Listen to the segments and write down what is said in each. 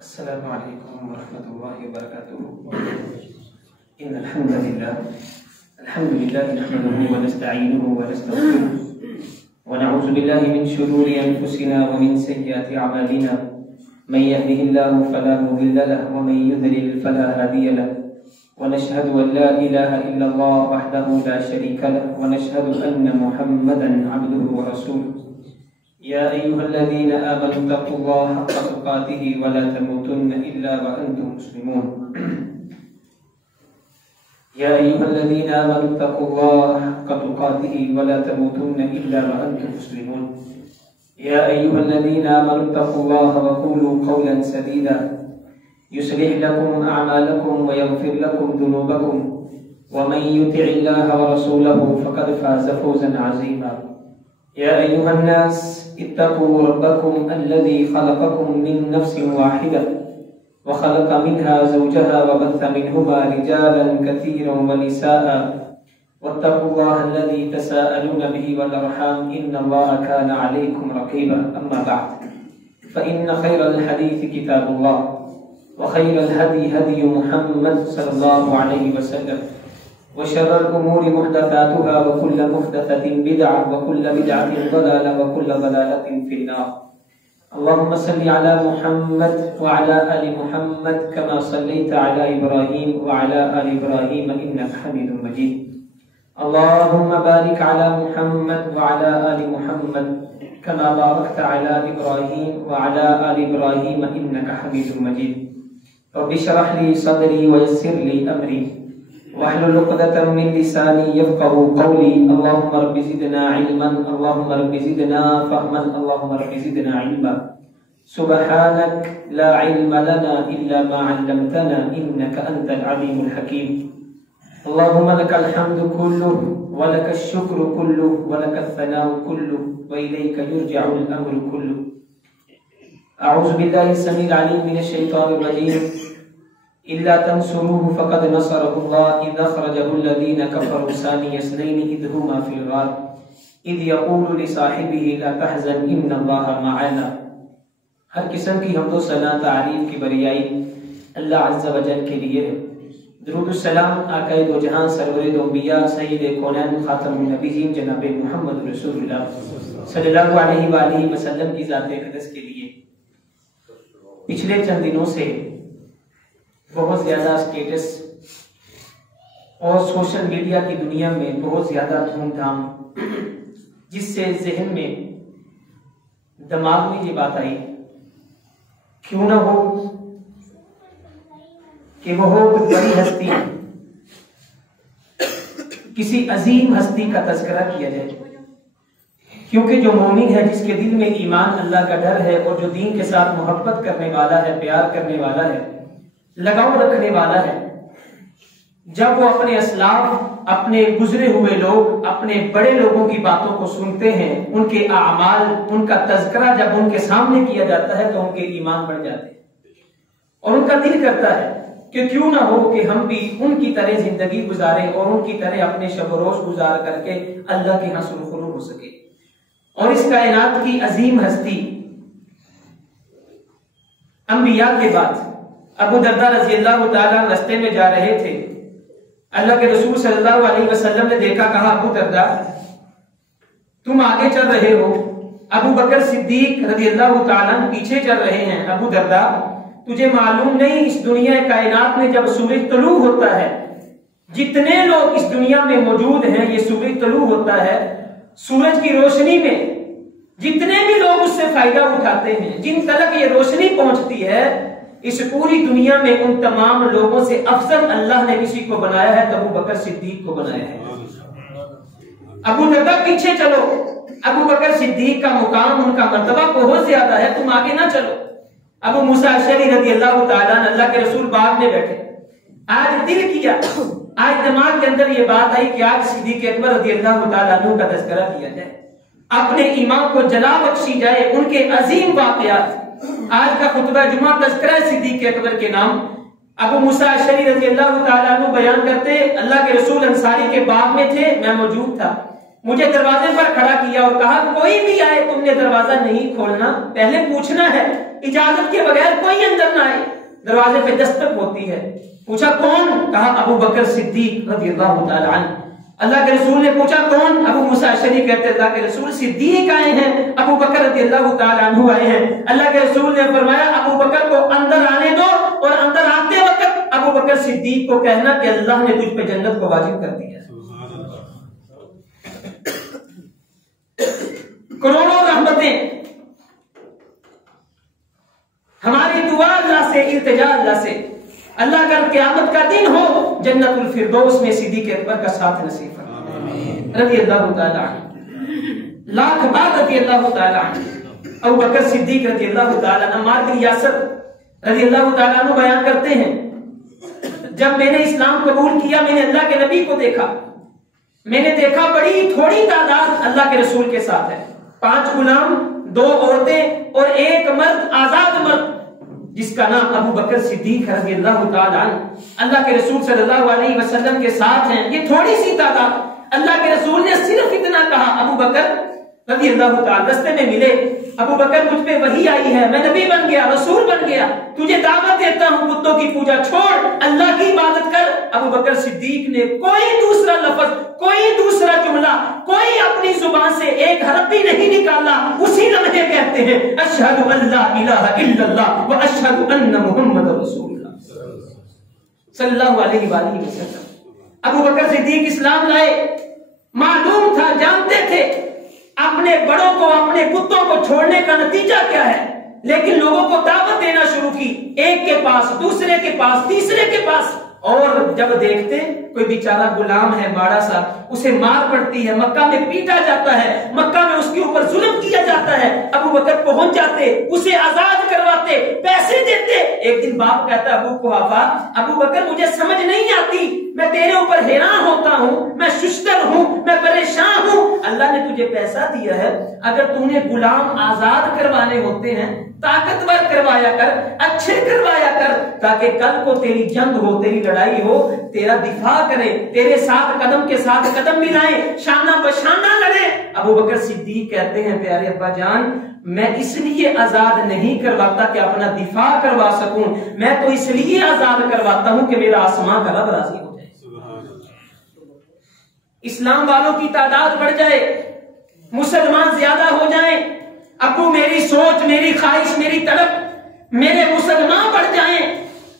अस्सलामु अलैकुम वरहमतुल्लाहि वबरकातुहू। इन्नल हम्दलिल्लाह नहमदुहु व नस्तईनुहु व नस्तगफिरुह व नऊज़ु बिल्लाहि मिन शुरूरि अनफुसिना व मिन सय्यिआति अमालिना मन यहदिहिल्लाहु फला मुदिल्ल लहु व मन युद्लिल फला हादिय लहु व नशहदु अन ला इलाहा इल्लल्लाह वहदहु ला शरीका लहु व नशहदु अन्ना मुहम्मदन अब्दुहु व रसूलुहु। या अय्युहल्लज़ीना आमनु तक़ुल्लाह हक़्क़ तुक़ातिहि व ला तमूतुन्ना इल्ला व अंतुम मुस्लिमून। या अय्युहल्लज़ीना आमनु तक़ुल्लाह हक़्क़ तुक़ातिहि व ला तमूतुन्ना इल्ला व अंतुम मुस्लिमून। या अय्युहल्लज़ीना आमनु तक़ुल्लाह व क़ूलू क़ौलन सदीदा युस्लिह लकुम अअमालकुम व यग़फिर लकुम ज़ुनूबकुम व मन युतिइल्लाह व रसूलहु फ़क़द फ़ाज़ फ़ौज़न अज़ीमा। या अय्युहन्नास इत्तक़ू रब्बकुम अल्लज़ी ख़लक़कुम मिन नफ़्सिन वाहिदा व ख़लक़ मिन्हा ज़ौजहा व बस्स मिन्हुमा रिजालन कसीरन व निसाअ वत्तक़ुल्लाह अल्लज़ी तसाअलून बिही वल अर्हाम इन्नल्लाहा काना अलैकुम रक़ीबा। अम्मा बअद फ़इन्न ख़ैरल हदीस किताबुल्लाह व ख़ैरल हदी हदी मुहम्मद सल्लल्लाहु अलैहि वसल्लम व शर्रल उमूरि मुहदसातुहा व कुल्लु मुहदसतिन बिदअह व कुल्लु बिदअतिन ज़लालह व कुल्लु ज़लालतिन फिन्नार। अल्लाहुम्मा सल्लि अला मुहम्मद व अला आलि मुहम्मद कमा सल्लैता अला इब्राहीम व अला आलि इब्राहीम इन्नका हमीदुम मजीद। अल्लाहुम्मा बारिक अला मुहम्मद व अला आलि मुहम्मद कमा बारकता अला इब्राहीम व अला आलि इब्राहीम इन्नका हमीदुम मजीद। रब्बि इश्रह ली सदरी व यस्सिर ली अमरी वहलुल उक़दतम मिन लिसानी यफ़क़हू क़ौली। अल्लाहुम्मा रब्बि ज़िदना इल्मन अल्लाहुम्मा रब्बि ज़िदना फ़हमन अल्लाहुम्मा रब्बि ज़िदना इल्मा। सुब्हानक ला इल्म लना इल्ला मा अल्लमतना इन्नका अंतल अलीमुल हकीम। अल्लाहुम्मा लकल हम्दु कुल्लुहु व लकश शुक्रू कुल्लुहु व लकस सनाउ कुल्लुहु व इलैका युरजअुल अम्रु कुल्लुहु। अऊज़ु बिल्लाहि समीइल अलीम मिनश शैतानिर रजीम। इल्ला तंसुरूहु फ़क़द नसरहुल्लाह इज़ अख़रजहु अल्लज़ीना कफ़रू सानिय इस्नैनि इज़ हुमा फ़िल ग़ार इज़ यक़ूलु लिसाहिबिही ला तहज़न इन्नल्लाहा मअना। हर किस्म की हम्दो सना तारीफ की बरियाई अल्लाह अज़्ज़ा व जल के लिए है। दुरूद सलाम आक़ाए दो जहां सरवरे दो अंबिया सय्यिद कौनैन ख़ातमुन नबिय्यीन जनाब मुहम्मद रसूलुल्लाह सल्लल्लाहु अलैहि व आलिहि वसल्लम की ज़ात अक़दस के लिए। पिछले चंद दिनों से बहुत ज्यादा स्टेटस और सोशल मीडिया की दुनिया में बहुत ज्यादा धूमधाम, जिससे जहन में दिमाग में ये बात आई क्यों ना हो कि बहुत बड़ी हस्ती किसी अजीम हस्ती का तज़किरा किया जाए, क्योंकि जो मोमिन है जिसके दिल में ईमान अल्लाह का डर है और जो दीन के साथ मोहब्बत करने वाला है, प्यार करने वाला है, लगाव रखने वाला है, जब वो अपने असलाफ, अपने गुजरे हुए लोग, अपने बड़े लोगों की बातों को सुनते हैं, उनके आमाल, उनका तज़किरा जब उनके सामने किया जाता है तो उनके ईमान बढ़ जाते हैं और उनका दिल करता है कि क्यों ना हो कि हम भी उनकी तरह जिंदगी गुजारें और उनकी तरह अपने शब रोज गुजार करके अल्लाह के यहाँ सुरखुरू हो सके। और इस कायनात की अजीम हस्ती अंबिया के बाद अबू दर्दा रज़ी अल्लाह ताला रास्ते में जा रहे थे। अल्लाह के रसूल सल्लल्लाहु अलैहि वसल्लम ने देखा, कहा अबू दर्दा तुम आगे चल रहे हो, अबू बकर सिद्दीक रज़ी अल्लाह ताला पीछे चल रहे हैं। अबू दर्दा तुझे मालूम नहीं इस दुनिया कायनात में जब सूरज तलू होता है, जितने लोग इस दुनिया में मौजूद हैं, ये सूरज तलू होता है, सूरज की रोशनी में जितने भी लोग उससे फायदा उठाते हैं, जिन तक ये रोशनी पहुंचती है, इस पूरी दुनिया में उन तमाम लोगों से अफजल अल्लाह ने किसी को बनाया है तो अबू बकर सिद्दीक को बनाया है। अबू दर्दा पीछे चलो, अबू बकर सिद्दीक का मुकाम, उनका मर्तबा बहुत ज्यादा है, तुम आगे ना चलो। अबू मूसा अशअरी रज़ी अल्लाह ताला अल्लाह के रसूल बाद में बैठे। आज दिल किया, आज दिमाग के अंदर ये बात आई कि आज सिद्दीक अकबर रज़ी अल्लाह ताला अन्हु का तज़किरा किया जाए, अपने ईमान को जला बख्शी जाए, उनके अजीम वाक़यात। आज का खुतबा जुमा तज़किरा सिद्दीक अकबर के नाम। अबू मूसा अशअरी रज़ी अल्लाह ताला अन्हु बयान करते, अल्लाह के रसूल अंसारी के बाग में थे, मैं मौजूद था। मुझे दरवाजे पर खड़ा किया और कहा कोई भी आए तुमने दरवाजा नहीं खोलना, पहले पूछना है, इजाजत के बगैर कोई अंदर ना आए। दरवाजे पे दस्तक होती है, पूछा कौन? कहा अबू बकर सिद्दीक रज़ियल्लाहु ताला अन्हु। अल्लाह के रसूल ने पूछा कौन? अबू मूसा अशअरी कहते अल्लाह के रसूल सिद्दीक आए हैं, अबू बकर रज़ियल्लाहु ताला अन्हु आए हैं। अल्लाह के रसूल ने फरमाया अबू बकर को अंदर आने दो, और अंदर आते वक्त अबू बकर सिद्दीक को कहना कि अल्लाह ने तुझ पे जन्नत को वाजिब कर दिया। करोड़ों रहमतें, हमारी दुआ अल्लाह से, इल्तिजा अल्लाह से, अल्लाह का क़यामत का दिन हो जन्नतुल फिरदौस में सिद्दीक़ अकबर का साथ नसीब फरमाए रज़ियल्लाहु ताला अन्हु। लाख बार रज़ियल्लाहु ताला अन्हु। अबू बकर सिद्दीक रज़ियल्लाहु ताला अन्हु, अम्मार बिन यासिर रज़ियल्लाहु ताला अन्हु बयान करते हैं, जब मैंने इस्लाम कबूल किया मैंने अल्लाह के नबी को देखा, मैंने देखा बड़ी थोड़ी तादाद अल्लाह के रसूल के साथ है, 5 गुलाम, 2 औरतें और 1 मर्द, आजाद मर्द, जिसका नाम अबू बकर सिद्दीक रज़ियल्लाहु ताला अन्हु अल्लाह के रसूल सल्लल्लाहु अलैहि वसल्लम के साथ हैं। ये थोड़ी सी तादाद। अल्लाह के रसूल ने सिर्फ इतना कहा, अबू बकर रज़ियल्लाहु ताला, रास्ते में मिले, अबू बकर मुझ पे वही आई है, मैं नबी बन गया, रसूल बन गया, तुझे दावत देता हूं कुत्तों की पूजा छोड़, अल्लाह की इबादत कर। अबू बकर सिद्दीक ने कोई दूसरा लफ्ज, कोई दूसरा जुमला, कोई अपनी जुबान से एक हरफ भी नहीं निकाला। उसी लम्हे कहते हैं अशहदु अल्ला इलाहा इल्लल्लाह व अशहदु अन्ना मुहम्मद रसूलुल्लाह सल्लल्लाहु अलैहि वसल्लम। अबू बकर सिद्दीक इस्लाम लाए, मालूम था, जानते थे अपने बड़ों को, अपने कुत्तों को छोड़ने का नतीजा क्या है, लेकिन लोगों को दावत देना शुरू की, एक के पास, दूसरे के पास, तीसरे के पास। और जब देखते कोई बेचारा गुलाम है बाड़ा सा, उसे मार पड़ती है, मक्का में पीटा जाता है, मक्का में उसके ऊपर जुल्म किया जाता है, अबू बकर पहुंच जाते, उसे आजाद करवाते, पैसे देते। एक दिन बाप कहता अबू कुहाफा, अबू बकर मुझे समझ नहीं आती, मैं तेरे ऊपर हैरान होता हूँ, मैं शुष्तर हूँ, मैं परेशान हूँ, अल्लाह ने तुझे पैसा दिया है, अगर तूने गुलाम आजाद करवाने होते हैं ताकतवर करवाया कर, अच्छे करवाया कर, ताकि कल को तेरी जंग हो, तेरी लड़ाई हो, तेरा दिफा करे, तेरे साथ कदम के साथ कदम मिलाए, शाना बशाना लड़े। अबू बकर सिद्दीक कहते हैं प्यारे अब्बा जान, मैं इसलिए आजाद नहीं करवाता कि अपना दिफा करवा सकूं, मैं तो इसलिए आजाद करवाता हूं कि मेरा आसमां का रब राजी हो जाए, इस्लाम वालों की तादाद बढ़ जाए, मुसलमान ज्यादा हो जाए। अबू मेरी सोच, मेरी ख्वाहिश, मेरी तड़प, मेरे मुसलमान बढ़ जाएं।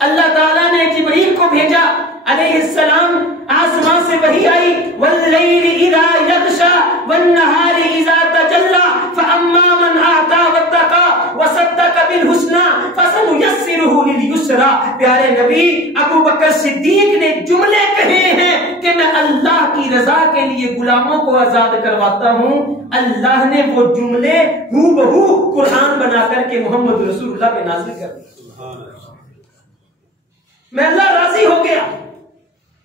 अल्लाह ताला ने जिब्रील को भेजा अलैहिस्सलाम, आसमान से वही आई, वल्लैलि इज़ा यग़शा वन्नहारि इज़ा तजल्ला फअम्मा मन आता वत्तका वसद्दक़ बिल हुस्ना फसनुयस्सिरुहु लिल युस्रा। प्यारे नबी, अबू बकर सिद्दीक ने जुमले कहे हैं कि मैं अल्लाह की रजा के लिए गुलामों को आजाद करवाता हूं। अल्लाह ने वो जुमले हूबहू कुरान बना करके मोहम्मद रसूलुल्लाह पे नाज़िल कर दिए। मैं अल्लाह राजी हो गया,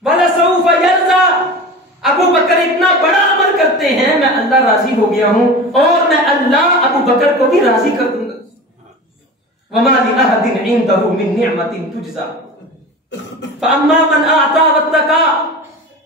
वला सौफ यरज़ा। अबू बकर इतना बड़ा अमल करते हैं, मैं अल्लाह राजी हो गया हूं और मैं अल्लाह अबू बकर को भी राजी कर दूंगा। वमा लिअहदिन इंदहु मिन निअमतिन तुजज़ा फअम्मा मन आता वत्तका।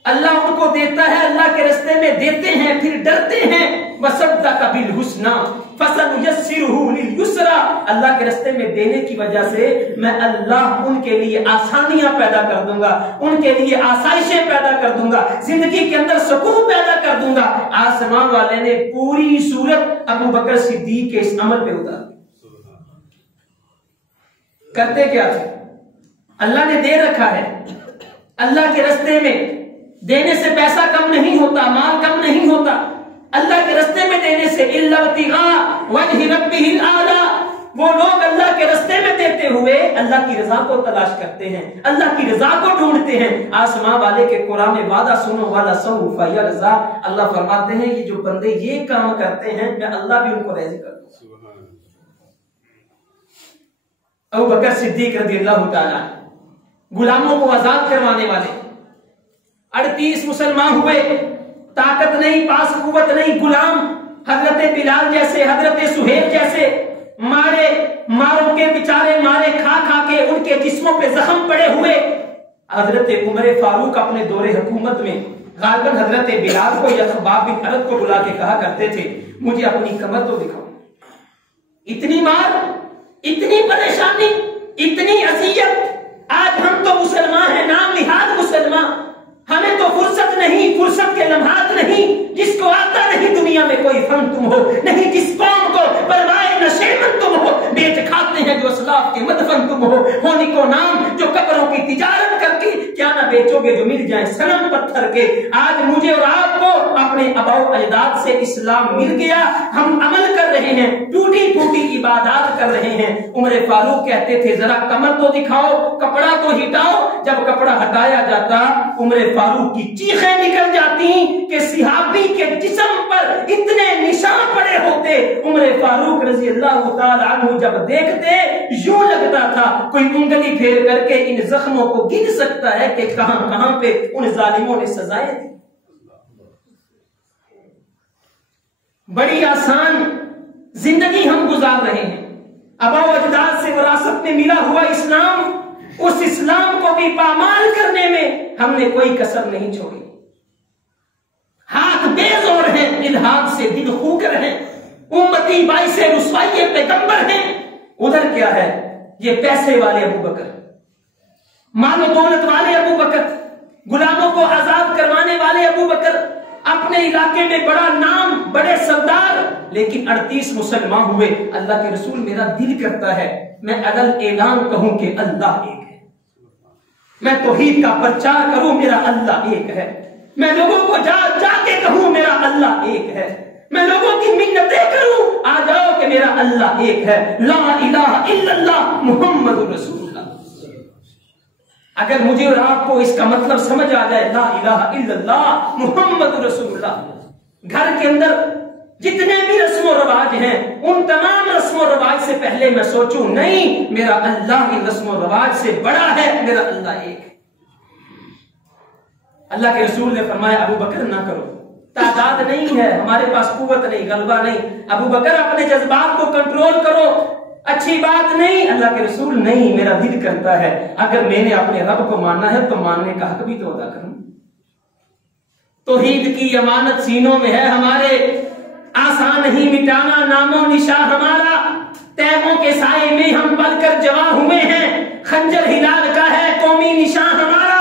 अल्लाह उनको देता है, अल्लाह के रास्ते में देते हैं, फिर डरते हैं। वसद्दक़ बिल हुस्ना फसनुयस्सिरुहु लिल युस्रा। अल्लाह के रास्ते में देने की वजह से मैं अल्लाह उनके लिए आसानियां पैदा कर दूंगा, उनके लिए आसाइशें पैदा कर दूंगा, जिंदगी के अंदर सुकून पैदा कर दूंगा। आसमान वाले ने पूरी सूरत अबू बकर सिद्दीक के इस अमल पे उतार। करते क्या थे? अल्लाह ने दे रखा है, अल्लाह के रास्ते में देने से पैसा कम नहीं होता, माल कम नहीं होता। अल्लाह के रास्ते में देने से इल्ला इब्तिगा वजहि रब्बिहिल आला। वो लोग अल्लाह के रास्ते में देते हुए अल्लाह की रजा को तलाश करते हैं, अल्लाह की रजा को ढूंढते हैं। आसमां वाले के कुरान में वादा सुनो वाला सौफ यरज़ा। अल्लाह फरमाते हैं ये जो बंदे ये काम करते हैं मैं अल्लाह भी उनको राजी कर दूंगा। अबू बकर सिद्दीक रज़ियल्लाहु ताला गुलामों को आजाद करवाने वाले, 38 मुसलमान हुए, ताकत नहीं, पास कुव्वत नहीं, गुलाम हजरत बिलाल जैसे, हजरत सुहेल जैसे मारे, मारों के बेचारे मारे खा खा के उनके जिस्मों पे जख्म पड़े हुए। हजरत उमर फारूक अपने दौरे हुकूमत में गालिबन हजरत बिलाल को या खबाब बिन अरद को बुला के कहा करते थे, मुझे अपनी कमर तो दिखाओ। इतनी मार, इतनी परेशानी, इतनी अजियत। आज हम तो मुसलमान हैं, नाम निहाद मुसलमान, हमें तो फुर्सत नहीं, फुर्सत के लम्हात नहीं। जिसको आता नहीं दुनिया में कोई फन तुम हो, नहीं जिस कौम को परवाए नशेमंद तुम हो, बेच खाते हैं जो असलाफ के मदफन तुम हो, होनी को नाम जो कब्रों की तिजारत करके क्या ना बेचोगे जो मिल जाए सनम पत्थर के। आज मुझे और आपको अपने आबाओ अजदाद से इस्लाम मिल गया, हम अमल कर रहे हैं, टूटी फूटी इबादत कर रहे हैं। उमर फारूक कहते थे जरा कमर तो दिखाओ, कपड़ा तो हटाओ। जब कपड़ा हटाया जाता उमर फारूक की चीखें निकल जाती कि सिहाबी के जिस्म पर इतने निशान पड़े होते। उमर फारूक रजी अल्लाह तआला अन्हु जब देखते यूं लगता था कोई उंगली फेर करके इन जख्मों को गिन सकता है कि कहां कहां पे उन जालिमों ने सजाएं दी। बड़ी आसान जिंदगी हम गुजार रहे हैं, आबाओ अजदाद से विरासत में मिला हुआ इस्लाम, उस इस्लाम को भी पामाल करने में हमने कोई कसर नहीं छोड़ी। हाथ बेजोर हैं, इल्हाद से दिल खूकर हैं, उम्मती बाई से रुसवाई पैगंबर हैं। उधर क्या है, ये पैसे वाले अबू बकर, मालो दौलत वाले अबू बकर, गुलामों को आजाद करवाने वाले अबू बकर, अपने इलाके में बड़ा नाम, बड़े सरदार, लेकिन 38 मुसलमान हुए। अल्लाह के रसूल मेरा दिल करता है मैं अदल ऐलान कहूं कि अल्लाह एक है, मैं तौहीद का प्रचार करूं मेरा अल्लाह एक है, मैं लोगों को जा जाके कहूं मेरा अल्लाह एक है, मैं लोगों की मिन्नतें करूं आ जाओ कि मेरा अल्लाह एक है। ला इलाहा इल्लल्लाह मुहम्मदुर रसूलुल्लाह। अगर मुझे और आपको इसका मतलब समझ आ जाए, ला इलाहा इल्लल्लाह मुहम्मदुर रसूलुल्लाह, घर के अंदर जितने भी रस्म रवाज हैं उन तमाम रस्म रवाज से पहले मैं सोचूं नहीं मेरा अल्लाह इन रस्म रवाज से बड़ा है, मेरा अल्लाह एक है। अल्लाह के रसूल ने फरमाया अबू बकर ना करो, तादाद नहीं है, हमारे पास कुव्वत नहीं, गलबा नहीं, अबू बकर अपने जज्बात को कंट्रोल करो, अच्छी बात नहीं। अल्लाह के रसूल नहीं, मेरा दिल करता है अगर मैंने अपने रब को मानना है तो मानने का हक भी तो अदा करूं। तौहीद की अमानत सीनों में है हमारे, आसान नहीं मिटाना नामो निशा हमारा, तैमों के साए में हम पलकर जवां हुए हैं, खंजर हिलाल का है कौमी निशान हमारा,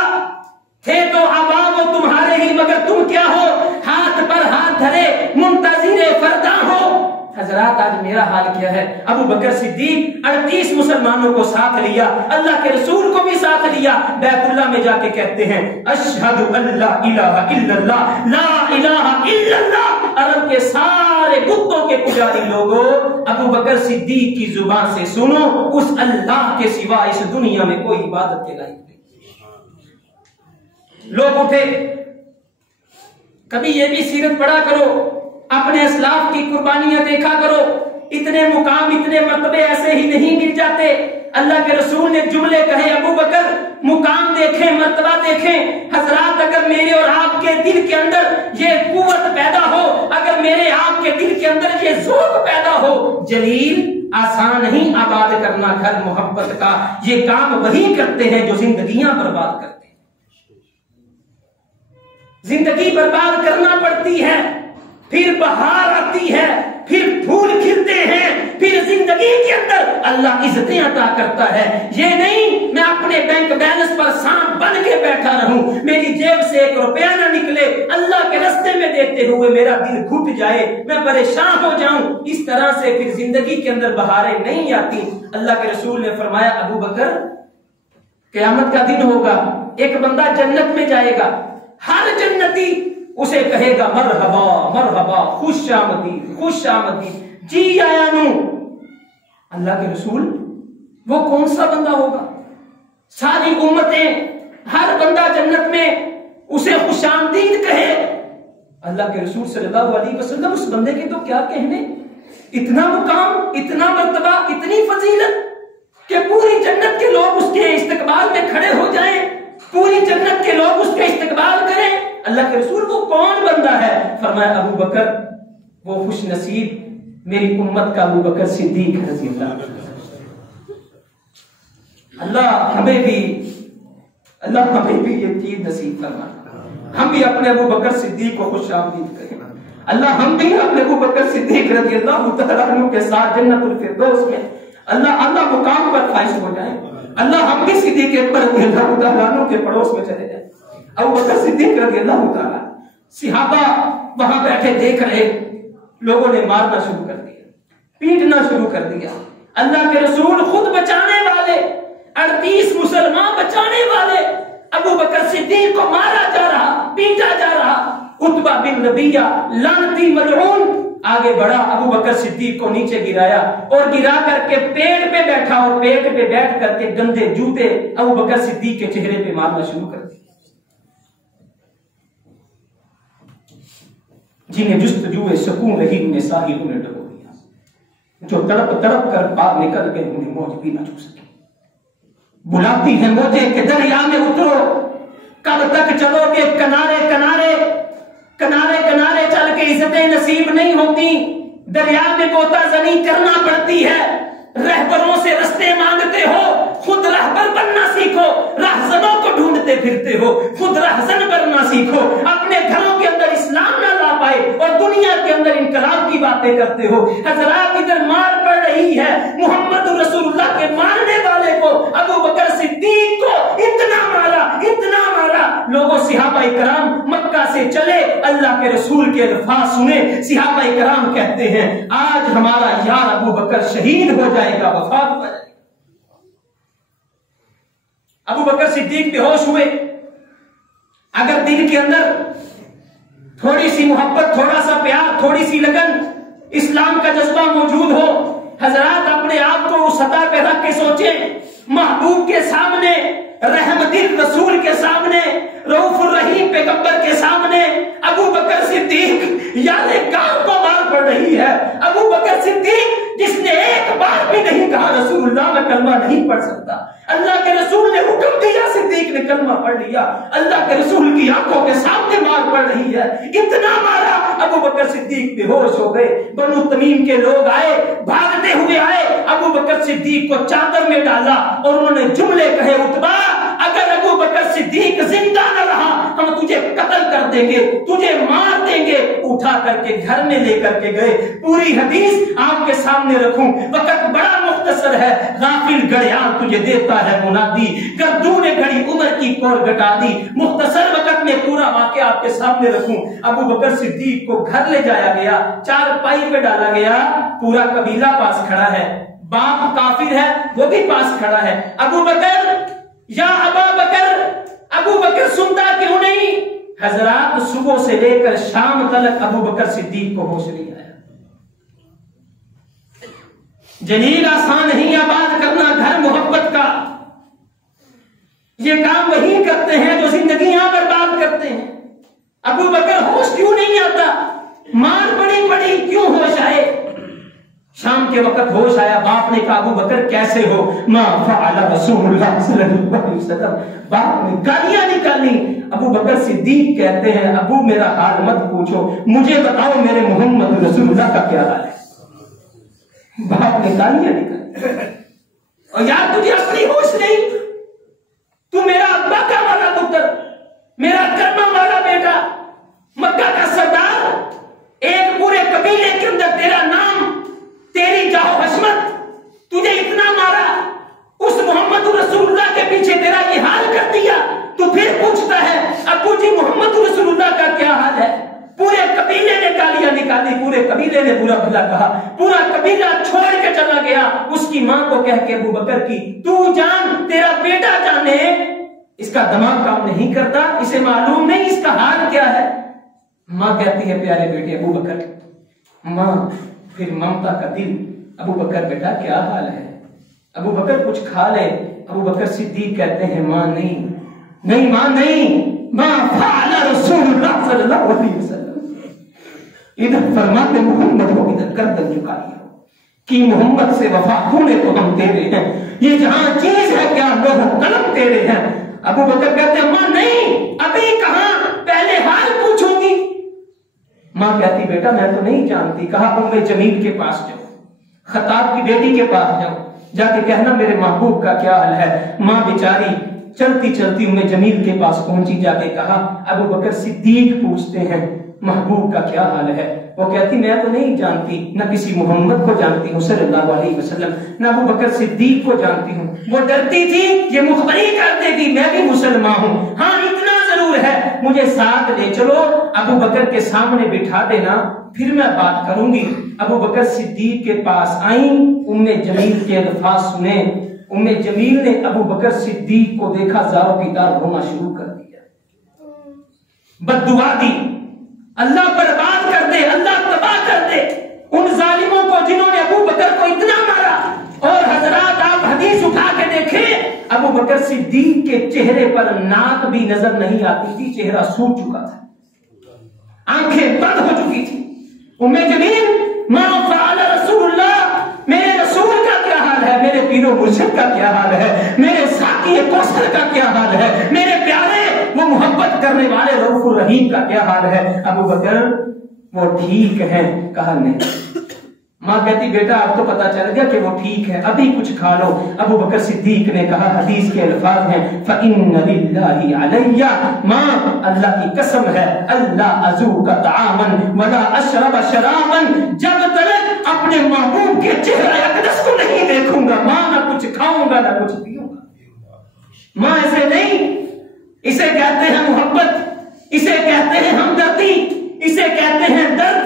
थे तो आबा वो तुम्हारे ही मगर तुम क्या हो, हाथ पर हाथ धरे मुंतजिरे फरदा हो। हजरात आज मेरा हाल क्या है, अबू बकर सिद्दीक 38 मुसलमानों को साथ लिया, अल्लाह के रसूल को भी साथ लिया, बैतुल्लाह में जाके कहते हैं अशहदु अल्ला इलाहा इल्लल्लाह ला इलाहा इल्लल्लाह। अरब के सारे बुतों के पुजारी लोगों अबू बकर सिद्दीक की जुबान से सुनो, उस अल्लाह के सिवा इस दुनिया में कोई इबादत के लायक नहीं। लोग उठे, कभी ये भी सीरत पढ़ा करो, अपने असलाफ की कुर्बानियां देखा करो, इतने मुकाम इतने मर्तबे ऐसे ही नहीं मिल जाते। अल्लाह के रसूल ने जुमले कहे, अबू बकर मुकाम देखें, मर्तबा देखें। हजरात अगर मेरे और आपके दिल के अंदर ये कुव्वत पैदा हो, अगर मेरे आपके दिल के अंदर ये ज़ौक़ पैदा हो, जलील आसान नहीं आबाद करना घर मोहब्बत का, ये काम वही करते हैं जो जिंदगियां बर्बाद करते हैं। जिंदगी बर्बाद करना पड़ती है, फिर बहार आती है, फिर फूल खिलते हैं, फिर जिंदगी के अंदर अल्लाह इज्जतें अता करता है। ये नहीं मैं अपने बैंक बैलेंस पर सांप बन के बैठा रहूं, मेरी जेब से 1 रुपया ना निकले, अल्लाह के रास्ते में देते हुए मेरा दिल घुट जाए, मैं परेशान हो जाऊं, इस तरह से फिर जिंदगी के अंदर बहारें नहीं आती। अल्लाह के रसूल ने फरमाया अबू बकर क़यामत का दिन होगा, एक बंदा जन्नत में जाएगा, हर जन्नती उसे कहेगा मरहबा मरहबा, खुश आमदी, जी आया नू। अल्लाह के रसूल वो कौन सा बंदा होगा? सारी उम्मतें, हर बंदा जन्नत में उसे खुशामदीद कहे। अल्लाह के रसूल सल्लल्लाहु अलैहि वसल्लम उस बंदे के तो क्या कहने, इतना मुकाम, इतना मर्तबा, इतनी फजीलत कि पूरी जन्नत के लोग उसके इस्तकबाल में खड़े हो जाएं, पूरी जन्नत के लोग उसके इस्तकबाल करें। अल्लाह के रसूल वो कौन बंदा है? फरमाया अबू बकर वो खुश नसीब मेरी उम्मत का अबू बकर सिद्दीक रज़ी अल्लाह। अल्लाह हमें भी अल्लाह हमें भी ये चीज नसीब फरमा, हम भी अपने अबू बकर सिद्दीक को खुशामदीद करें। अल्लाह हम भी अपने अबू बकर सिद्दीक रज़ी अल्लाह तआला अन्हु के साथ जन्नतुल फिरदौस में अल्लाह मुकाम पर फाइज हो जाए। अल्लाह हम भी सिद्दीक अकबर रज़ी अल्लाह तआला अन्हु के पड़ोस में चले जाए। अबू बकर सिद्दीक रज़ी अल्लाह तआला, सहाबा वहां बैठे देख रहे, लोगों ने मारना शुरू कर दिया, पीटना शुरू कर दिया। अल्लाह के रसूल खुद बचाने वाले, 38 मुसलमान बचाने वाले, अबू बकर सिद्दीक को मारा जा रहा, पीटा जा रहा। उतबा बिन रबिया लानती मलऊन आगे बढ़ा, अबू बकर सिद्दीक को नीचे गिराया और गिरा करके पेड़ पे बैठा और पेड़ पे बैठ करके गंदे जूते अबू बकर सिद्दीक के चेहरे पे मारना शुरू कर दिया। जिन्हें जुस्तजुए सुकून रही उन्हें साहिलों ने डुबो दिया, जो तड़प तड़प कर बाहर निकल गए उन्हें मौज भी न छू सके। बुलाती है मौजे के दरिया में उतरो, कब तक चलोगे किनारे किनारे, किनारे किनारे चल के इज्जतें नसीब नहीं होती, दरिया में गोताजनी करना पड़ती है। रहबरों से रास्ते मांगते हो, खुद रहबर बनना सीखो। राहजनों को ढूंढते फिरते हो, खुद राहजन बनना सीखो। अपने घरों के अंदर इस्लाम ना ला पाए और दुनिया के अंदर इनकलाब की बातें करते हो। हजरात, इधर मार पड़ रही है, मोहम्मद रसूलुल्लाह के मारने वाले को, अबू बकर सिद्दीक को इतना मारा, इतना मारा। लोगों सहाबाए कराम मक्का से चले, अल्लाह के रसूल के अल्फाज सुने। सहाबाए कराम कहते हैं, आज हमारा यार अबू बकर शहीद हो जाएगा, वफात हो जाएगा। अबू बकर सिद्दीक बेहोश हुए। अगर दिल के अंदर थोड़ी सी मोहब्बत, थोड़ा सा प्यार, थोड़ी सी लगन, इस्लाम का जज्बा मौजूद हो, हजरात अपने आप को उस सतह पे रख के सोचे, महबूब के सामने, रहमतिल रसूल के सामने, रऊफुर रहीम पैगंबर के सामने अबू बकर सिद्दीक यानी गांव को मार पड़ रही है। अबू बकर सिद्दीक जिसने एक बार भी नहीं कहा रसूलुल्लाह मैं कलमा नहीं पढ़ सकता, अल्लाह के रसूल ने हुक्म दिया, सिद्दीक ने कलमा पढ़ लिया। अल्लाह के रसूल की आंखों के सामने मार पड़ रही है, इतना मारा। अबू बकर सिद्दीक बेहोश हो गए। बनु तमीम के लोग आए, भागते हुए आए, अबू बकर सिद्दीक को चादर में डाला और उन्होंने जुमले कहे, उतबा अगर अबू बकर सिद्दीक जिंदा न रहा हम तुझे कत्ल कर देंगे, तुझे मार देंगे। उठा करके घर में लेकर के गए। पूरी हदीस आपके सामने रखूं, वक्त बड़ा मुख्तसर है। गाफिल गड़ियाल तुझे देता है मुनादी, गर्दू ने घड़ी उम्र की कोर घटा दी। मुख्तसर वक्त में पूरा वाकया आपके सामने रखूं। अबू बकर सिद्दीक को घर ले जाया गया, चारपाई पे डाला गया, पूरा कबीला पास खड़ा है, बाप काफिर है वो भी पास खड़ा है। अबू बकर, या अबा बकर, अबू बकर सुनता क्यों नहीं? हजरात, सुबह से लेकर शाम तक अबू बकर सिद्दीक को होश नहीं आया। जलील आसान नहीं आबाद करना घर मोहब्बत का, ये काम वही करते हैं जो जिंदगियां बर्बाद करते हैं। अबू बकर होश क्यों नहीं आता? मार पड़ी पड़ी क्यों होश आए? शाम के वक्त होश आया। बाप ने कहा, अबू बकर कैसे हो? मा फअला रसूलुल्लाह सल्लल्लाहु अलैहि वसल्लम। बाप ने गालियां निकाली। अबू बकर सिद्दीक कहते हैं, अबू मेरा हाल मत पूछो, मुझे बताओ मेरे मोहम्मद रसूलुल्लाह का क्या हाल है। बाप ने गालियां निकाली। और यार तुझे अपनी होश नहीं, तू मेरा अब्बा का वाला पुत्र, मेरा कर्म वाला बेटा, मक्का का सरदार, एक पूरे कबीले के अंदर तेरा नाम, तेरी जाओ हशमत, तुझे इतना मारा, उस मोहम्मद रसूलुल्लाह के पीछे तेरा ये हाल कर दिया, तू फिर पूछता है अबू जी मोहम्मद रसूलुल्लाह का क्या हाल है? पूरे कबीले ने गालियां निकाली, पूरे कबीले ने बुरा भला कहा, पूरा कबीला छोड़ के चला गया। उसकी मां को कह के अबू बकर की, तू जान, तेरा बेटा जाने, इसका दिमाग काम नहीं करता, इसे मालूम नहीं इसका हाल क्या है। मां कहती है, प्यारे बेटे अबू बकर, मां फिर ममता का दिल, अबू बकर बेटा क्या हाल है? अबू बकर कुछ खा ले। अबू बकर सिद्दीक कहते हैं, मां नहीं, नहीं मां नहीं, मां फअला रसूलुल्लाह सल्लल्लाहु अलैहि वसल्लम। इधर फरमाते मोहम्मद हो, इधर गर्दन झुका लिया कि मोहम्मद से वफा होने तो हम तेरे हैं, ये जहां चीज है क्या लोह कलम तेरे हैं। अबू बकर कहते हैं, मां नहीं, अभी कहां, पहले हाल पूछूंगी। मां कहती, बेटा मैं तो नहीं जानती। कहा, उम्मे जमील के पास जाओ, खताब की बेटी के पास जाओ, जाके कहना मेरे महबूब का क्या हाल है। मां बेचारी चलती चलती उम्मे जमील के पास पहुंची, जाके कहा अबू बकर सिद्दीक पूछते हैं महबूब का क्या हाल है। वो कहती मैं तो नहीं जानती, न किसी मोहम्मद को जानती हूँ सल्लल्लाहु अलैहि वसल्लम, न अबू बकर सिद्दीक को जानती हूँ। वो डरती थी ये मुखबरी कर देगी मैं भी मुसलमान हूँ। हाँ इतना जरूर है मुझे साथ ले चलो, अबू बकर के सामने बिठा देना, फिर मैं बात करूंगी। अबू बकर सिद्दीक के पास आई, उम्मे जमील के अल्फाज सुने। उम्मे जमील ने अबू बकर सिद्दीक को देखा, जारो की तार रोना शुरू कर दिया, बद्दुआ दी, अल्लाह बर्बाद कर दे, अल्लाह तबाह कर दे उन जालिमों को जिन्होंने अबू बकर को इतना मारा। और हजरात आप हदीस उठा के देखें, अबू बकर सिद्दीक के चेहरे पर नाक भी नजर नहीं आती थी, चेहरा सूख चुका था, आंखें बंद हो चुकी थी। उम्मे जमील मा फ़अल रसूलुल्लाह, मेरे रसूल का क्या हाल है, मेरे पीरो मुर्शिद का क्या हाल है, मेरे साकी कौसर का क्या हाल है, मेरे प्यारे वो मोहब्बत करने वाले रऊफुर रहीम का क्या हाल है। अबू बकर वो ठीक है, कहा नहीं। माँ कहती बेटा अब तो पता चल गया कि वो ठीक है, अभी कुछ खा लो। अबू बकर सिद्दीक ने कहा, हदीस के अल्फाज हैं फ़इन्न लिल्लाहि अलैया, माँ अल्लाह की कसम है, अल्लाह अज़ूक़ तआमन वला अशरब शराबन, जब तक अपने महबूब के चेहरे अक़दस को नहीं देखूंगा माँ ना कुछ खाऊंगा ना कुछ पीऊंगा। माँ ऐसे नहीं, इसे कहते हैं मोहब्बत, इसे कहते हैं हमदर्दी, इसे कहते हैं दर्द,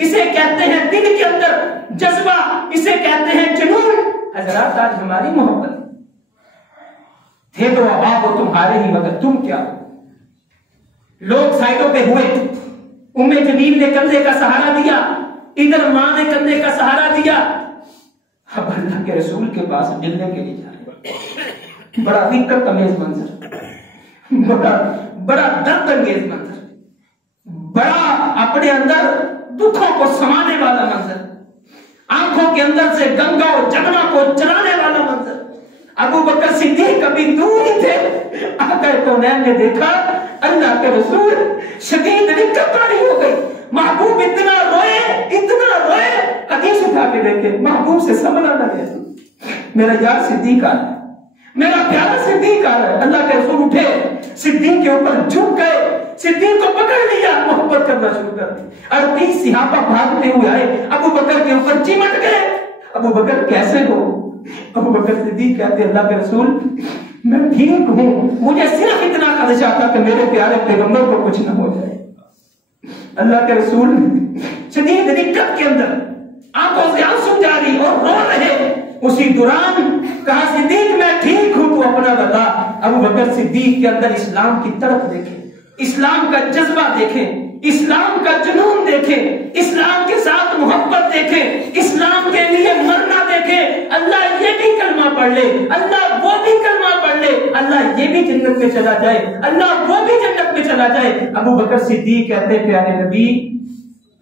इसे कहते हैं दिल के अंदर जज्बा, इसे कहते हैं जुनून। हजरात आज हमारी मोहब्बत थे तो अबाब हो तुम्हारे ही, मगर तुम क्या हो। लोग साइडों पे हुए, उम्मे जमील ने कंधे का सहारा दिया, इधर मां ने कंधे का सहारा दिया। अब अल्लाह के रसूल के पास मिलने के लिए जा रहे, बड़ा दिक्कत अमेज मंजर, बड़ा दर्द अंगेज मंजर, बड़ा अपने अंदर दुखों को समाने वाला मंजर, आंखों के अंदर से गंगा और जमुना को चलाने वाला मंजर। अबू बकर सिद्दीक कभी दूर ही थे, आकर कौनैन ने देखा अल्लाह के रसूल शदीद रिक्कतबारी हो गई, महबूब इतना रोए, हदीस उठा के देखे महबूब से संभला ना गया। मेरा यार सिद्दीक आ रहा है, मेरा प्यारा सिद्दीक आ रहा है। अल्लाह के रसूल उठे, सिद्दीक के ऊपर झुक गए, सिद्दीक को पकड़ लिया, मोहब्बत करना शुरू कर दी। 38 सहाबा भागते हुए आए, अबू बकर के ऊपर चिमट गए। अबू बकर कैसे हो? अबू बकर सिद्दीक कहते अल्लाह के रसूल मैं ठीक हूं, मुझे सिर्फ इतना खदशा था कि मेरे प्यारे पैगंबर को कुछ न हो जाए। अल्लाह के रसूल शदीद दिक्कत के अंदर आंखों से आंसू जारी और रो रहे। उसी दौरान कहा सिद्दीक मैं ठीक हूं, तू अपना बता। अबू बकर सिद्दीक के अंदर इस्लाम की तड़प देखे, इस्लाम का जज्बा देखे, इस्लाम का जुनून देखे, इस्लाम के साथ मोहब्बत देखे, इस्लाम के लिए मरना देखे। अल्लाह ये भी कलमा पढ़ ले, अल्लाह वो भी कलमा पढ़ ले, अल्लाह ये भी जन्नत में चला जाए, अल्लाह वो भी जन्नत में चला जाए। अबू बकर सिद्दीक कहते प्यारे नबी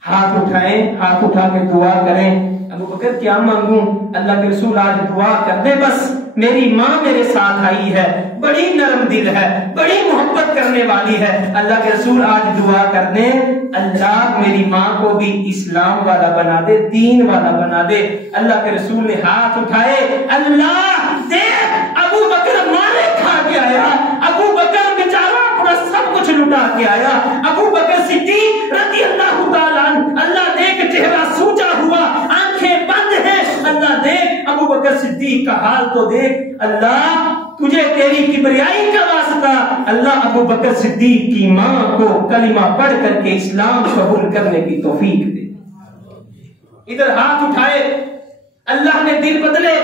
हाथ उठाएं, हाथ उठा के दुआ करें। अबू बकर क्या मांगूं? अल्लाह के रसूल आज दुआ कर दे, बस मेरी माँ मेरे साथ आई है, बड़ी नरम दिल है, बड़ी मोहब्बत करने वाली है। अल्लाह के रसूल आज दुआ कर दे, अल्लाह मेरी माँ को भी इस्लाम वाला बना दे, दीन वाला बना दे। अल्लाह के रसूल ने हाथ उठाए, अल्लाह दे। अबू बकर मारे खा के आया, अबू बकर बेचारा अपना सब कुछ लुटा के आया। अबू बकर सिद्दीक रज़ी अल्लाह तआला अन्हु, अल्लाह देख चेहरा सूजा हुआ, आंखें बंद है। अल्लाह देख अबू बकर सिद्दीक का हाल तो देख। अल्लाह तुझे तेरी किबरियाई का वास्ता, अल्लाह अबू बकर सिद्दीक की मां को कलिमा पढ़ करके इस्लाम कबूल करने की तौफीक दे। इधर हाथ उठाए, अल्लाह ने दिल बदले।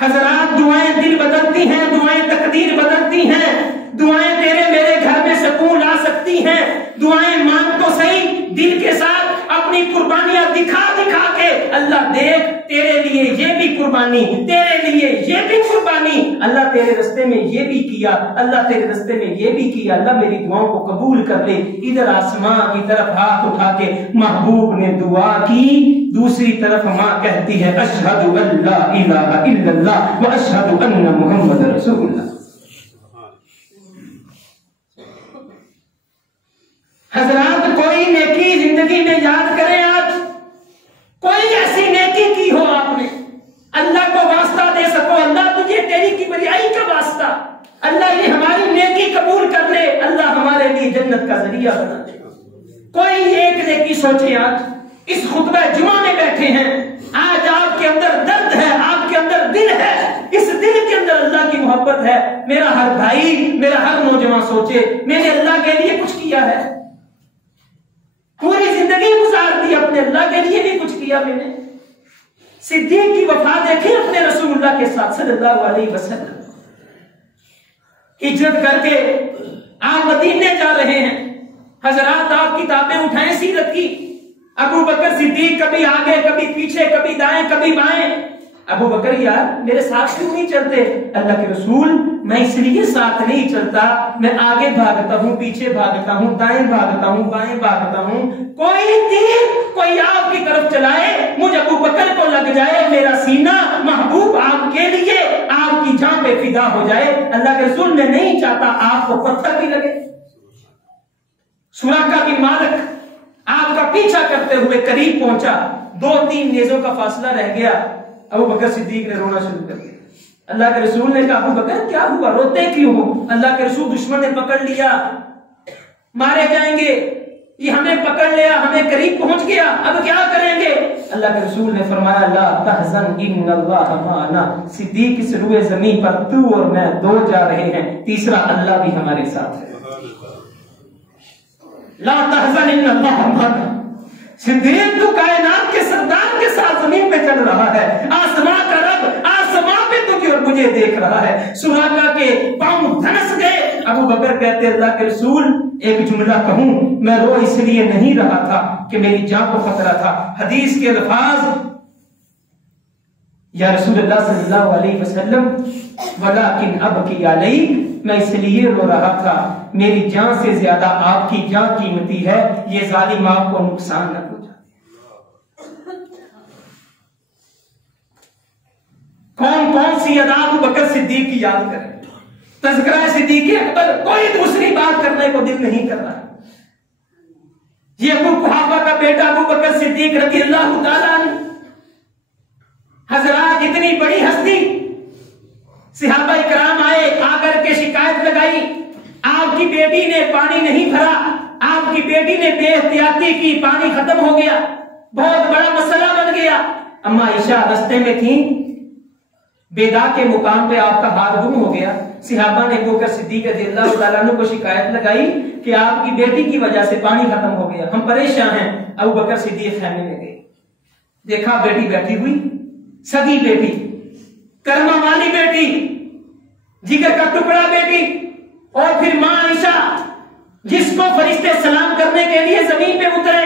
हजरात दुआएं दिल बदलती हैं, दुआएं तकदीर बदलती हैं, दुआएं तेरे मेरे घर में सुकून ला सकती हैं। दुआएं मांग तो सही, दिल के साथ अपनी कुर्बानियां दिखा दिखा के, अल्लाह देख तेरे लिए ये भी कुर्बानी, तेरे लिए ये भी कुर्बानी, अल्लाह तेरे रास्ते में ये भी किया, अल्लाह तेरे रास्ते में ये भी किया, अल्लाह मेरी दुआओं को कबूल कर ले। इधर आसमां की तरफ हाथ उठा के महबूब ने दुआ की, दूसरी तरफ माँ कहती है अशहदु अल्ला इलाहा इल्लल्लाह व अशहदु अन्ना मुहम्मद रसूलुल्लाह। हजरात कोई नेकी जिंदगी में याद करें, आज कोई ऐसी नेकी की हो आपने, अल्लाह को वास्ता दे सको, अल्लाह तुझे तेरी किबरियाई का वास्ता, अल्लाह ये हमारी नेकी कबूल कर ले, अल्लाह हमारे लिए जन्नत का जरिया बना दे। कोई एक नेकी सोचे। आज इस खुतबा जुमा में बैठे हैं, आज आपके अंदर दर्द है, आपके अंदर दिल है, इस दिल के अंदर अल्लाह की मोहब्बत है। मेरा हर भाई, मेरा हर नौजवान सोचे, मैंने अल्लाह के लिए कुछ किया है, पूरी जिंदगी गुजार दी अपने अल्लाह के लिए भी कुछ किया मैंने। सिद्दीक की वफा देखें अपने रसूलुल्लाह के साथ सल्लल्लाहु अलैहि वसल्लम। हिजरत करके आप मदीने जा रहे हैं। हजरात आप किताबें उठाएं सीरत की। अबू बकर सिद्दीक कभी आगे कभी पीछे, कभी दाएं कभी बाएं। अबू बकर यार मेरे साथ क्यों नहीं चलते? अल्लाह के रसूल मैं इसलिए साथ नहीं चलता, मैं आगे भागता हूँ, पीछे भागता हूँ, दाएं भागता हूँ, बाएं भागता हूँ। कोई तीर कोई आपकी तरफ चलाए, मुझे अबू बकर को लग जाए, मेरा सीना महबूब आपके लिए आपकी जान पे फिदा हो जाए। अल्लाह के रसूल मैं नहीं चाहता आपको पत्थर भी लगे। सुराका बिन मालिक आपका पीछा करते हुए करीब पहुंचा, 2-3 नेज़ों का फासला रह गया। अबू बकर सिद्दीक ने रोना शुरू कर दिया। अल्लाह के रसूल ने कहा अबू बकर क्या हुआ, रोते क्यों हो? अल्लाह के रसूल दुश्मन ने पकड़ लिया, मारे जाएंगे, ये हमें पकड़ लिया, हमें करीब पहुंच गया, अब क्या करेंगे? अल्लाह के रसूल ने फरमाया ला तहज़न इन्नल्लाह माना। सिद्दीक इस रुए ज़मीन पर तू और मैं 2 जा रहे हैं, तीसरा अल्लाह भी हमारे साथ है। ला तहज़न इन्नल्लाह माना। सिद्दीक तू कायनात के सरदार के साथ जमीन पे चल रहा है, आसमां का रब आसमां पे तुझे और मुझे देख रहा है। सुराका के पांव धंस गए। अबू बकर कहते अल्लाह के रसूल एक जुमला कहूं, मैं रो इसलिए नहीं रहा था कि मेरी जान को खतरा था। हदीस के अल्फाज या रसूलुल्लाह सल्लल्लाहु अलैहि वसल्लम वलाकिन अबकी अलैहि, मैं इसलिए रो रहा था, मेरी जान से ज्यादा आपकी जान कीमती है, ये जालिम आपको नुकसान न पहुंचाए। कौन कौन सी अदा अबू बकर सिद्दीक की याद करें? तज़किरा सिद्दीक अकबर, कोई दूसरी बात करने को दिल नहीं कर रहा। ये अबू कुहाफा का बेटा अबू बकर सिद्दीक रज़ियल्लाहु ताला अन्हु, हजरात इतनी बड़ी हस्ती, सहाबा इकराम आए, आकर के शिकायत लगाई, आपकी बेटी ने पानी नहीं भरा, आपकी बेटी ने बेहतियाती की, पानी खत्म हो गया, बहुत बड़ा मसला बन गया। अम्मा आयशा रास्ते में थी, बेदा के मुकाम पे आपका हाथ गुम हो गया। सहाबा ने अबू बकर सिद्दीक रज़ियल्लाहु ताला अन्हु को शिकायत लगाई कि आपकी बेटी की वजह से पानी खत्म हो गया, हम परेशान हैं। अबू बकर सिद्दीक खैमे में गए, देखा बेटी बैठी हुई, सगी बेटी, कर्मा वाली बेटी, जिगर का टुकड़ा बेटी, और फिर मां आयशा जिसको फरिश्ते सलाम करने के लिए जमीन पे उतरे,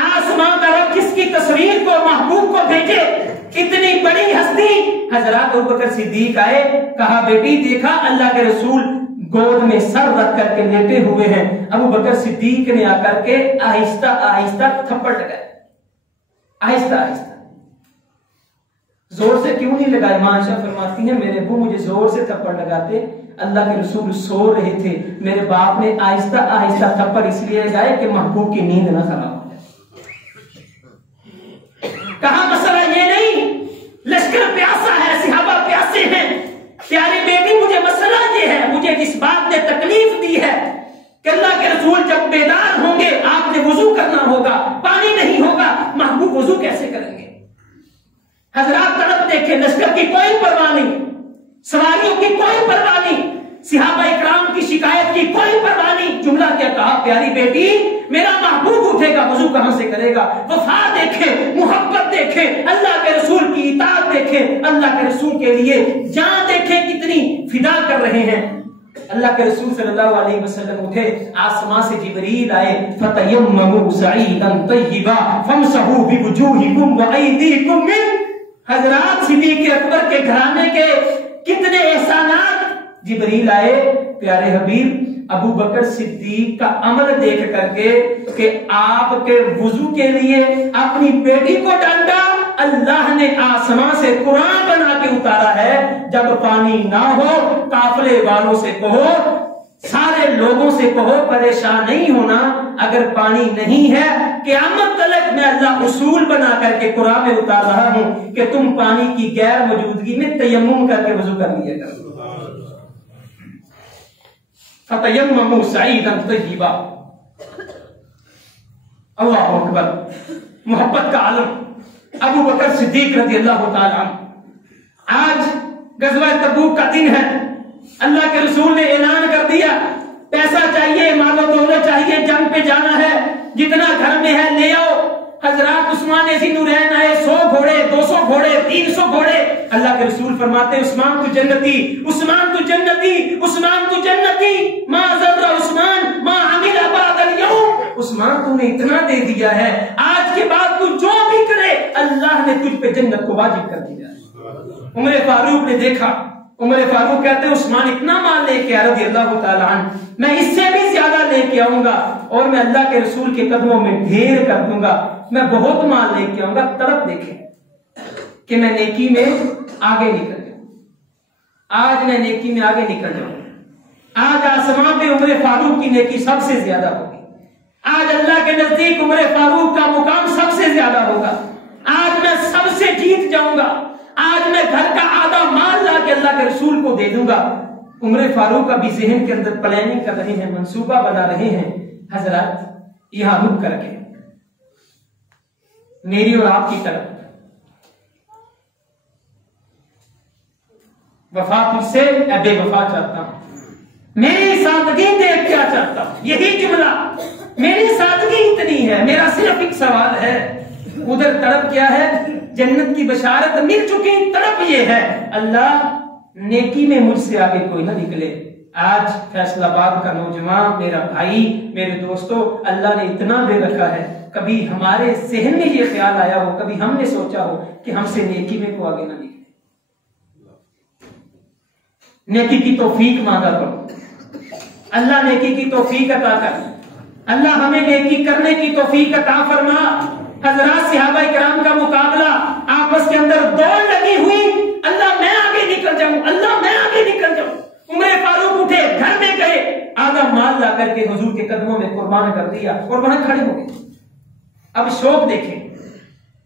आसमान का रब जिसकी तस्वीर को महबूब को भेजे, कितनी बड़ी हस्ती। हजरत अबू बकर सिद्दीक आए, कहा बेटी देखा अल्लाह के रसूल गोद में सर रख करके लेटे हुए हैं। अबू बकर सिद्दीक ने आकर के आहिस्ता आहिस्ता थप्पड़ लगाए, आहिस्ता आहिस्ता, जोर से क्यों नहीं लगाए? मां आयशा फरमाती हैं मेरे अबू मुझे जोर से थप्पड़ लगाते, अल्लाह के रसूल सो रहे थे, मेरे बाप ने आहिस्ता आहिस्ता थप्पड़ इसलिए लगाए कि महबूब की नींद ना खराब हो जाए। कहा मसला ये नहीं, लश्कर प्यासा है, सहाबा प्यासे हैं, प्यारी बेटी मुझे मसला ये है, मुझे जिस बात ने तकलीफ दी है कि अल्लाह के रसूल जब बेदार होंगे आपने वुजू करना होगा, पानी नहीं होगा, महबूब वुजू कैसे करेंगे? हजरात तड़प देखे, लश्कर की कोई परवाह नहीं, सवारियों की कोई परवाह नहीं, सहाबा इकराम की शिकायत की कोई परवाह नहीं। जुमला क्या कहा, प्यारी बेटी मेरा महबूब उठेगा, वुजू कहां से करेगा? वफा देखे, मोहब्बत देखे, अल्लाह के रसूल की इताअत देखे, अल्लाह के रसूल के लिए जान देखे, कितनी फिदा कर रहे हैं। अल्लाह के रसूल सल्लल्लाहु अलैहि वसल्लम उठे, आसमां से जिब्रील आए, फतयम्ममू सईदन तय्यिबा फमसहू बिवुजूहिकुम व अयदीकुम मिन। हजरात सिद्दीक अकबर के घराने के कितने एहसानात। जिब्रील आए, प्यारे हबीब अबू बकर सिद्दीक का अमल देख करके कि आपके वुजू के लिए अपनी बेटी को डांटा, अल्लाह ने आसमां से कुरान बना के उतारा है, जब पानी ना हो काफले वालों से कहो, सारे लोगों से कहो परेशान नहीं होना, अगर पानी नहीं है क़यामत तक मैं अल्लाह उसूल बना करके कुरान में उतार रहा हूं कि तुम पानी की गैर मौजूदगी में तयम्मुम करके वुजू कर लिया करो। फतयम्ममू सईदन तय्यिबा। अल्लाहु अकबर। मोहब्बत का आलम अबू बकर सिद्दीक रज़ी अल्लाह तआला अन्हु। आज गज़वा तबूक का दिन है। अल्लाह के रसूल ने ऐलान कर दिया, पैसा चाहिए, मालो दौलत चाहिए, जंग पे जाना है, जितना घर में है ले आओ। हजरत उस्मान ज़िन्नुरैन आए, 100 घोड़े, 200 घोड़े, 300 घोड़े। अल्लाह के रसूल फरमाते हैं, उस्मान तू जन्नती, उस्मान तू जन्नती, उस्मान तू जन्नती, मा ज़र्रा उस्मान मा अमिला बअदल यौम। उस्मान तूने इतना दे दिया है, आज के बाद तू जो भी करे अल्लाह ने तुझ पे जन्नत को वाजिब कर दिया है। उमर फारूक ने देखा, उमर फारूक कहते हैं उस्मान इतना माल लेके आया रज़ी अल्लाह तआला अन्हु, मैं इससे भी ज्यादा लेके आऊंगा और मैं अल्लाह के रसूल के कदमों में ढेर कर दूंगा, मैं बहुत माल लेके आऊंगा। तड़प देखे कि मैं नेकी में आगे निकल जाऊं। आज मैं नेकी में आगे निकल जाऊंगा। आज आसमां पे उमर फारूक की नेकी सबसे ज्यादा होगी। आज अल्लाह के नजदीक उमर फारूक का मुकाम सबसे ज्यादा होगा। आज मैं सबसे जीत जाऊंगा। आज मैं घर का आधा माल ला के अल्लाह के रसूल को दे दूंगा। उमर फारूक अभी ज़हन के अंदर प्लानिंग कर रहे हैं, मंसूबा बना रहे हैं। हजरत यहां रुक करके मेरी और आपकी तरफ वफा तुझसे बेवफा चाहता हूं, मेरी सादगी देख क्या चाहता हूं, यही जुमला, मेरी सादगी इतनी है, मेरा सिर्फ एक सवाल है। उधर तड़प क्या है, जन्नत की बशारत मिल चुकी, तड़प ये है अल्लाह नेकी में मुझसे आगे कोई ना निकले। आज फैसलाबाद का नौजवान, मेरा भाई, मेरे दोस्तों, अल्लाह ने इतना दे रखा है, कभी हमारे जहन में ये ख्याल आया हो, कभी हमने सोचा हो कि हमसे नेकी में को आगे ना निकले। नेकी की तौफीक मांगा करो, अल्लाह नेकी की तौफीक अता कर। अल्लाह हमें नेकी करने की तौफीक अता फरमा। हजरत सहाबा इकराम का मुकाबला, आपस के अंदर दौड़ लगी हुई, अल्लाह मैं आगे निकल जाऊं, अल्लाह मैं आगे निकल जाऊं। उमर फारूक उठे, घर में गए, आधा माल ला करके हुजूर के कदमों में कुर्बान कर दिया और वहां खड़े हो गए। अब शौक देखें,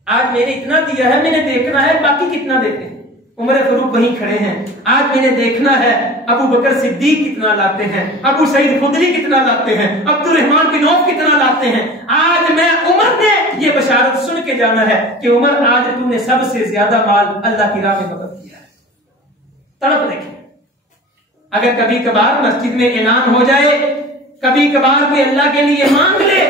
आज मैंने इतना दिया है, मैंने देखना है बाकी कितना देते हैं। उमर फारूक वहीं खड़े हैं, आज मैंने देखना है अबू बकर सिद्दीक कितना लाते हैं, अबू सईद खुदरी कितना लाते हैं, अब्दुल रहमान बिन औफ कितना लाते हैं। आज मैं उमर ने ये बशारत सुन के जाना है कि उमर आज तूने सबसे ज्यादा माल अल्लाह की राह में वक़्फ़ किया है। तड़प देखें। अगर कभी कभार मस्जिद में ऐलान हो जाए, कभी कभार कोई अल्लाह के लिए मांग ले,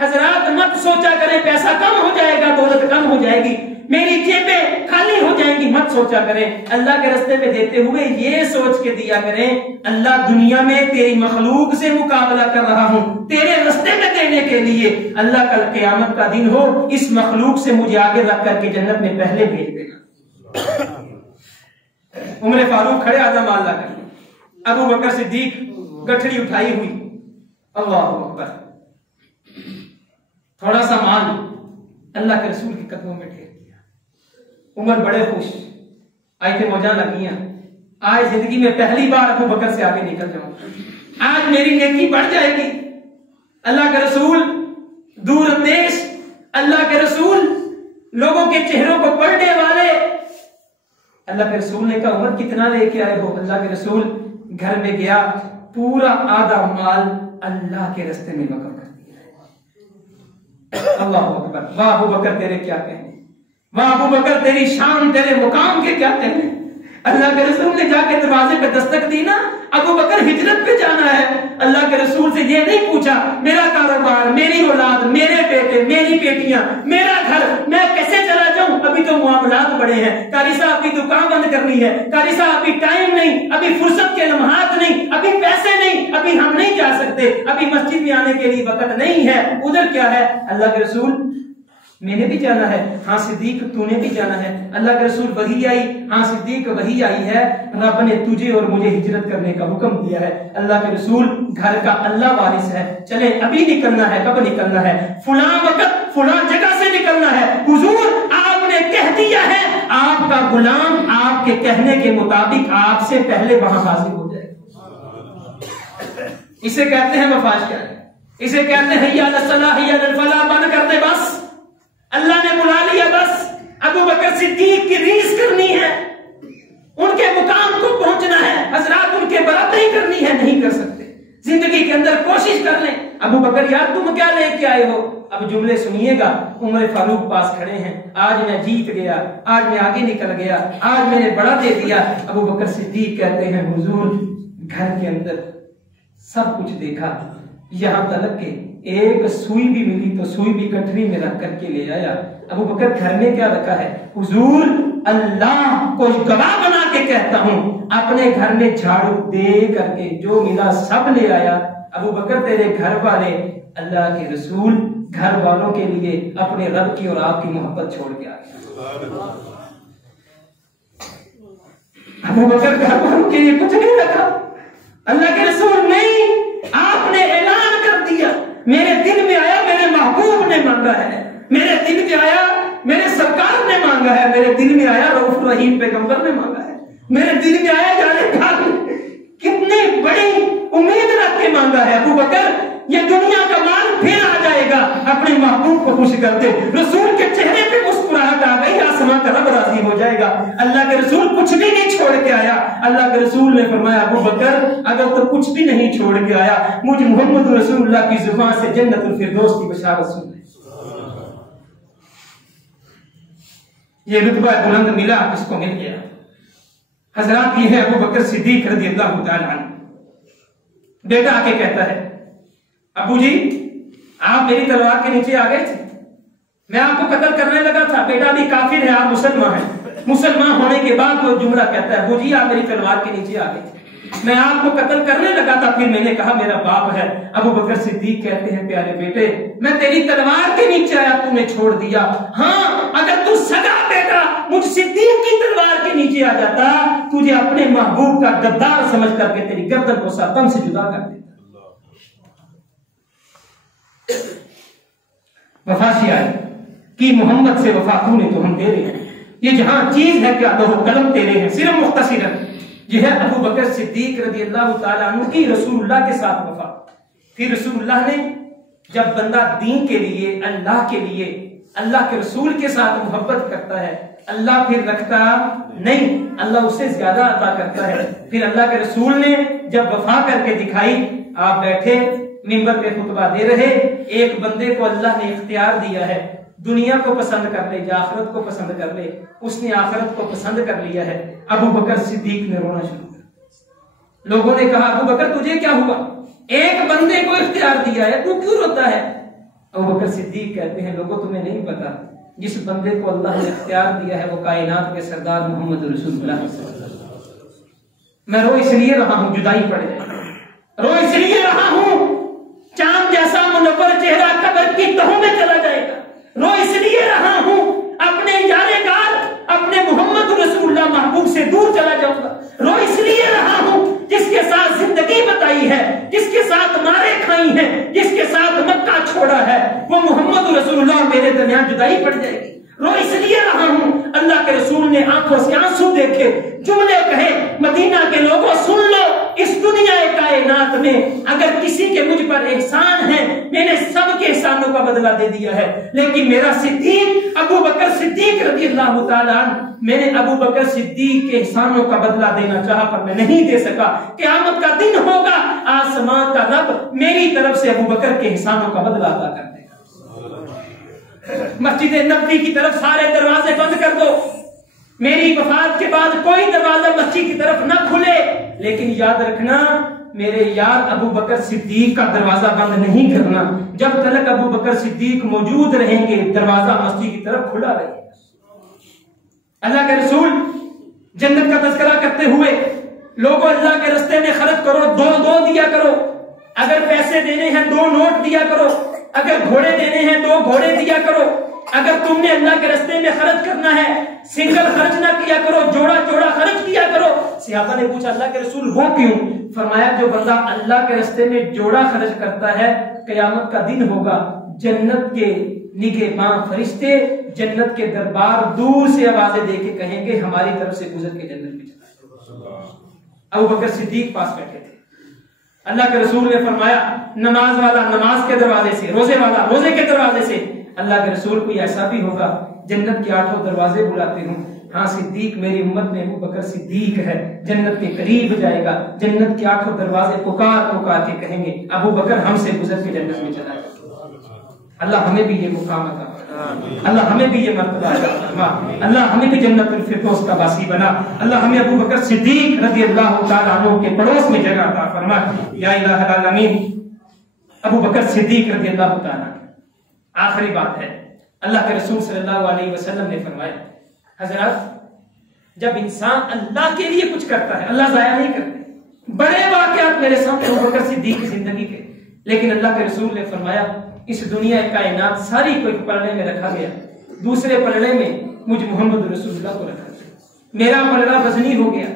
हजरात मत सोचा करें पैसा कम हो जाएगा, दौलत कम हो जाएगी, मेरी जेबें खाली हो जाएंगी, मत सोचा करें। अल्लाह के रास्ते में देते हुए ये सोच के दिया करें, अल्लाह दुनिया में तेरी मखलूक से मुकाबला कर रहा हूं, तेरे रास्ते में देने के लिए। अल्लाह कल क़यामत का दिन हो, इस मखलूक से मुझे आगे रख करके जन्नत में पहले भेज देना। उमर फारूक खड़े, आधा माल ला करके, अबू बकर सिद्दीक गठड़ी उठाई हुई, अल्लाह अकबर, थोड़ा सा माल अल्लाह के रसूल के कदमों में ढेर दिया। उमर बड़े खुश, आई थे मौजा लगियां, आज जिंदगी में पहली बार अबू बकर से आगे निकल जाऊंगा, आज मेरी नेकी बढ़ जाएगी। अल्लाह के रसूल दूर अंदेश, अल्लाह के रसूल लोगों के चेहरों को पढ़ने वाले। अल्लाह के रसूल ने कहा उमर कितना लेके आए हो? अल्लाह के रसूल घर में गया, पूरा आधा माल अल्लाह के रास्ते में वक़्फ़ कर दिया। अल्लाह अकबर। वाह अबू बकर तेरे क्या कहने, वाह अबू बकर तेरी शान, तेरे मुकाम के क्या कहने। अल्लाह के रसूल ने जाके दरवाजे पे दस्तक दी ना, अबू बकर हिजरत पे जाना है। अल्लाह के रसूल से ये नहीं पूछा मेरा कारोबार, मेरी औलाद, मेरे बेटे, मेरी बेटियां, मेरा घर, मैं कैसे चला जाऊं, अभी तो मामलात बड़े हैं। कारी साहब अभी दुकान बंद करनी है, कारी साहब अभी टाइम नहीं, अभी फुर्सत के लम्हात नहीं, अभी पैसे नहीं, अभी हम नहीं जा सकते, अभी मस्जिद में आने के लिए वक्त नहीं है। उधर क्या है? अल्लाह के रसूल मैंने भी जाना है। हाँ सिद्दीक तूने भी जाना है। अल्लाह के रसूल वही आई, हाँ सिद्दीक वही आई है, रब ने तुझे और मुझे हिजरत करने का हुक्म दिया है। अल्लाह के रसूल घर का अल्लाह वारिस है, चले अभी निकलना है। कब निकलना है? फुला वक्त फुला जगह से निकलना है। हुजूर आपने कह दिया है, आपका गुलाम आपके कहने के मुताबिक आपसे पहले वहां हाजिर हो जाए। इसे कहते हैं वफा क्या है, इसे कहते हैं हैया अलस सलाह हैया अलल फलाह। बंद कर दे बस, अल्लाह ने बुला लिया बस। अबू बकर सिद्दीक की रीस करनी है, उनके मुकाम को पहुंचना है। हजरात उनके बराबरी करनी है, नहीं कर सकते। जिंदगी के अंदर कोशिश कर लें। अबू बकर यार तुम क्या लेके आए हो? अब जुमले सुनिएगा। उमर फारूक पास खड़े हैं, आज मैं जीत गया, आज मैं आगे निकल गया, आज मैंने बड़ा दे दिया। अबू बकर सिद्दीक कहते हैं हुजूर घर के अंदर सब कुछ देखा, यहाँ तक के एक सुई भी मिली तो सुई भी गठरी में रख करके ले आया। अबू बकर घर में क्या रखा है? हुजूर अल्लाह को गवाह बना के कहता हूं, अपने घर में झाड़ू दे करके जो मिला सब ले आया। अबू बकर तेरे घर वाले अल्लाह के रसूल घर वालों के लिए अपने रब की और आपकी मोहब्बत छोड़ के आ गया। अबू बकर घर वालों के लिए कुछ नहीं रखा। अल्लाह के रसूल नहीं, आपने ऐलान कर दिया मेरे दिल में आया, मेरे महबूब ने मांगा है, मेरे दिल में आया, मेरे सरकार ने मांगा है, मेरे दिल में आया रऊफ रहीम पैगंबर ने मांगा है, मेरे दिल में आया जाने कितनी बड़ी उम्मीद रख के मांगा है। अबू बकर ये दुनिया का माल फिर आ जाएगा, अपने महबूब को खुश करते। रसूल के चेहरे पे मुस्कुराहट आ गई, आसमां का रब राजी हो जाएगा। अल्लाह के रसूल कुछ भी नहीं छोड़ के आया। अल्लाह के रसूल ने फरमाया अबू बकर अगर तो कुछ भी नहीं छोड़ के आया, मुझ मोहम्मद रसूलुल्लाह की जुबान से जन्नतुल फिरदौस की बशारत सुन ले। ये रुतबा बुलंद मिला, किसको मिल गया? हजरात ये है अबू बकर सिद्दीक रज़ियल्लाहु ताला अन्हु। बेटा आके कहता है अबू जी आप मेरी तलवार के नीचे आ गए थे, मैं आपको कत्ल करने लगा था, बेटा भी काफिर है, आप मुसलमान हैं। मुसलमान होने के बाद वो जुमला कहता है अबू जी आप मेरी तलवार के नीचे आ गए थे, मैं आपको कत्ल करने लगा था, फिर मैंने कहा मेरा बाप है। अबू बकर सिद्दीक कहते हैं प्यारे बेटे मैं तेरी तलवार के नीचे आया, तूने छोड़ दिया। हाँ अगर तू सगा बेटा मुझ सिद्दीक की तलवार के नीचे आ जाता, तुझे अपने महबूब का गद्दार समझ करके तेरी गर्दन को सरतन से जुदा कर देता। वफाशी आई कि मोहम्मद से वफा तूने तो हम तेरे हैं, ये जहां चीज है क्या तो कलम तेरे हैं। सिर्फ मुख्तसरन ये है अबू बकर सिद्दीक रज़ियल्लाहु ताला अन्हु की रसूलुल्लाह के साथ वफा। फिर रसूलुल्लाह ने जब बंदा दीन के लिए, अल्लाह के लिए, अल्लाह के रसूल के साथ मोहब्बत करता है, अल्लाह फिर रखता नहीं, अल्लाह उससे ज्यादा अता करता है। फिर अल्लाह के रसूल ने जब वफा करके दिखाई, आप बैठे मिंबर पे खुतबा दे रहे, एक बंदे को अल्लाह ने इख्तियार दिया है दुनिया को पसंद कर ले या आखिरत को पसंद कर ले, उसने आखिरत को पसंद कर लिया है। अबू बकर सिद्दीक ने रोना शुरू किया। लोगों ने कहा अबू बकर तुझे क्या हुआ, एक बंदे को इख्तियार दिया है, तू क्यों रोता है? अबू बकर सिद्दीक कहते हैं लोगों तुम्हें नहीं पता, जिस बंदे को अल्लाह ने इख्तियार दिया है वो कायनात के सरदार मोहम्मद रसूलुल्लाह। मैं रो इसलिए रहा हूं जुदाई पड़ जाए, रो इसलिए रहा हूं चांद जैसा मुनव्वर चेहरा कब्र की तहों में चला जाएगा, रो इसलिए रहा हूं अपने यारेगार अपने मोहम्मद रसूलुल्लाह महबूब से दूर चला जाऊंगा, रो इसलिए रहा हूं जिसके साथ जिंदगी बताई है, जिसके साथ मारे खाई हैं, जिसके साथ मक्का छोड़ा है, वो मोहम्मद रसूलुल्लाह मेरे दरमियान जुदाई पड़ जाएगी। रो इसलिए रहा हूं अल्लाह के रसूल ने आंखों से आंसू देखे जुमले कहे मदीना के लोगों सुन लो, इस दुनिया कायनात में अगर किसी के मुझ पर एहसान है मैंने सबके एहसानों का बदला दे दिया है, लेकिन मेरा सिद्दीक अबू बकर सिद्दीक रज़ियल्लाहु ताला अन्हु, मैंने अबू बकर सिद्दीक के एहसानों का बदला देना चाहा पर मैं नहीं दे सका। क़यामत का दिन होगा, आसमान का रब मेरी तरफ से अबू बकर के एहसानों का बदला अदा कर देगा। मस्जिद नबवी की तरफ सारे दरवाजे बंद कर दो, मेरी वफात के बाद कोई दरवाजा मस्जिद की तरफ न खुले, लेकिन याद रखना मेरे यार अबू बकर सिद्दीक का दरवाजा बंद नहीं करना। जब तक अबू बकर सिद्दीक मौजूद रहेंगे दरवाजा मस्जिद की तरफ खुला रहेगा। अल्लाह के रसूल जन्नत का तज़किरा करते हुए लोगों अल्लाह के रास्ते में खर्च करो, दो दिया करो, अगर पैसे देने हैं 2 नोट दिया करो, अगर घोड़े देने हैं 2 घोड़े दिया करो, अगर तुमने अल्लाह के रास्ते में खर्च करना है सिंगल खर्च ना किया करो, जोड़ा जोड़ा खर्च किया करो। सहाबा ने पूछा अल्लाह के रसूल वो क्यों? फरमाया जो बंदा अल्लाह के रास्ते में जोड़ा खर्च करता है क़यामत का दिन होगा, जन्नत के निगहबान फरिश्ते जन्नत के दरबार दूर से आवाजें दे के कहेंगे हमारी तरफ से गुजर के जन्नत में चला। अबू बकर सिद्दीक पास बैठे थे, अल्लाह के रसूल ने फरमाया नमाज वाला नमाज के दरवाजे से, रोजे वाला रोजे के दरवाजे से। अल्लाह के रसूल कोई ऐसा भी होगा जन्नत के 8 दरवाजे बुलाते हूँ, हाँ सिद्दीक मेरी उम्मत में अबू बकर सिद्दीक है, जन्नत के करीब जाएगा, जन्नत के आठों दरवाजे पुकार पुकार के कहेंगे अबू बकर हमसे गुजर के जन्नत में चला जाए। अल्लाह हमें भी ये मुकाम अता फरमा, अल्लाह हमें भी ये मर्तबा अता फरमा, अल्लाह हमें भी जन्नतुल फिरदौस का वासी बना, अल्लाह हमें अबू बकर सिद्दीक रज़ियल्लाहु ताला अन्हु के पड़ोस में जगह अता फरमा। या इलाहल आलमीन, अबू बकर सिद्दीक रज़ियल्लाहु ताला। आखिरी बात है, अल्लाह के रसूल सल्लल्लाहु अलैहि वसल्लम ने फरमाया, हजरत जब इंसान अल्लाह के लिए कुछ करता है अल्लाह जाया नहीं करते। बड़े वाकयात मेरे सामने अबू बकर सिद्दीक की जिंदगी के, लेकिन अल्लाह के रसूल ने फरमाया इस दुनिया कायनात सारी को एक पलड़े में रखा गया, दूसरे पलड़े में मुझ मोहम्मद रसूलुल्लाह को रखा गया, मेरा पलड़ा वजनी हो गया,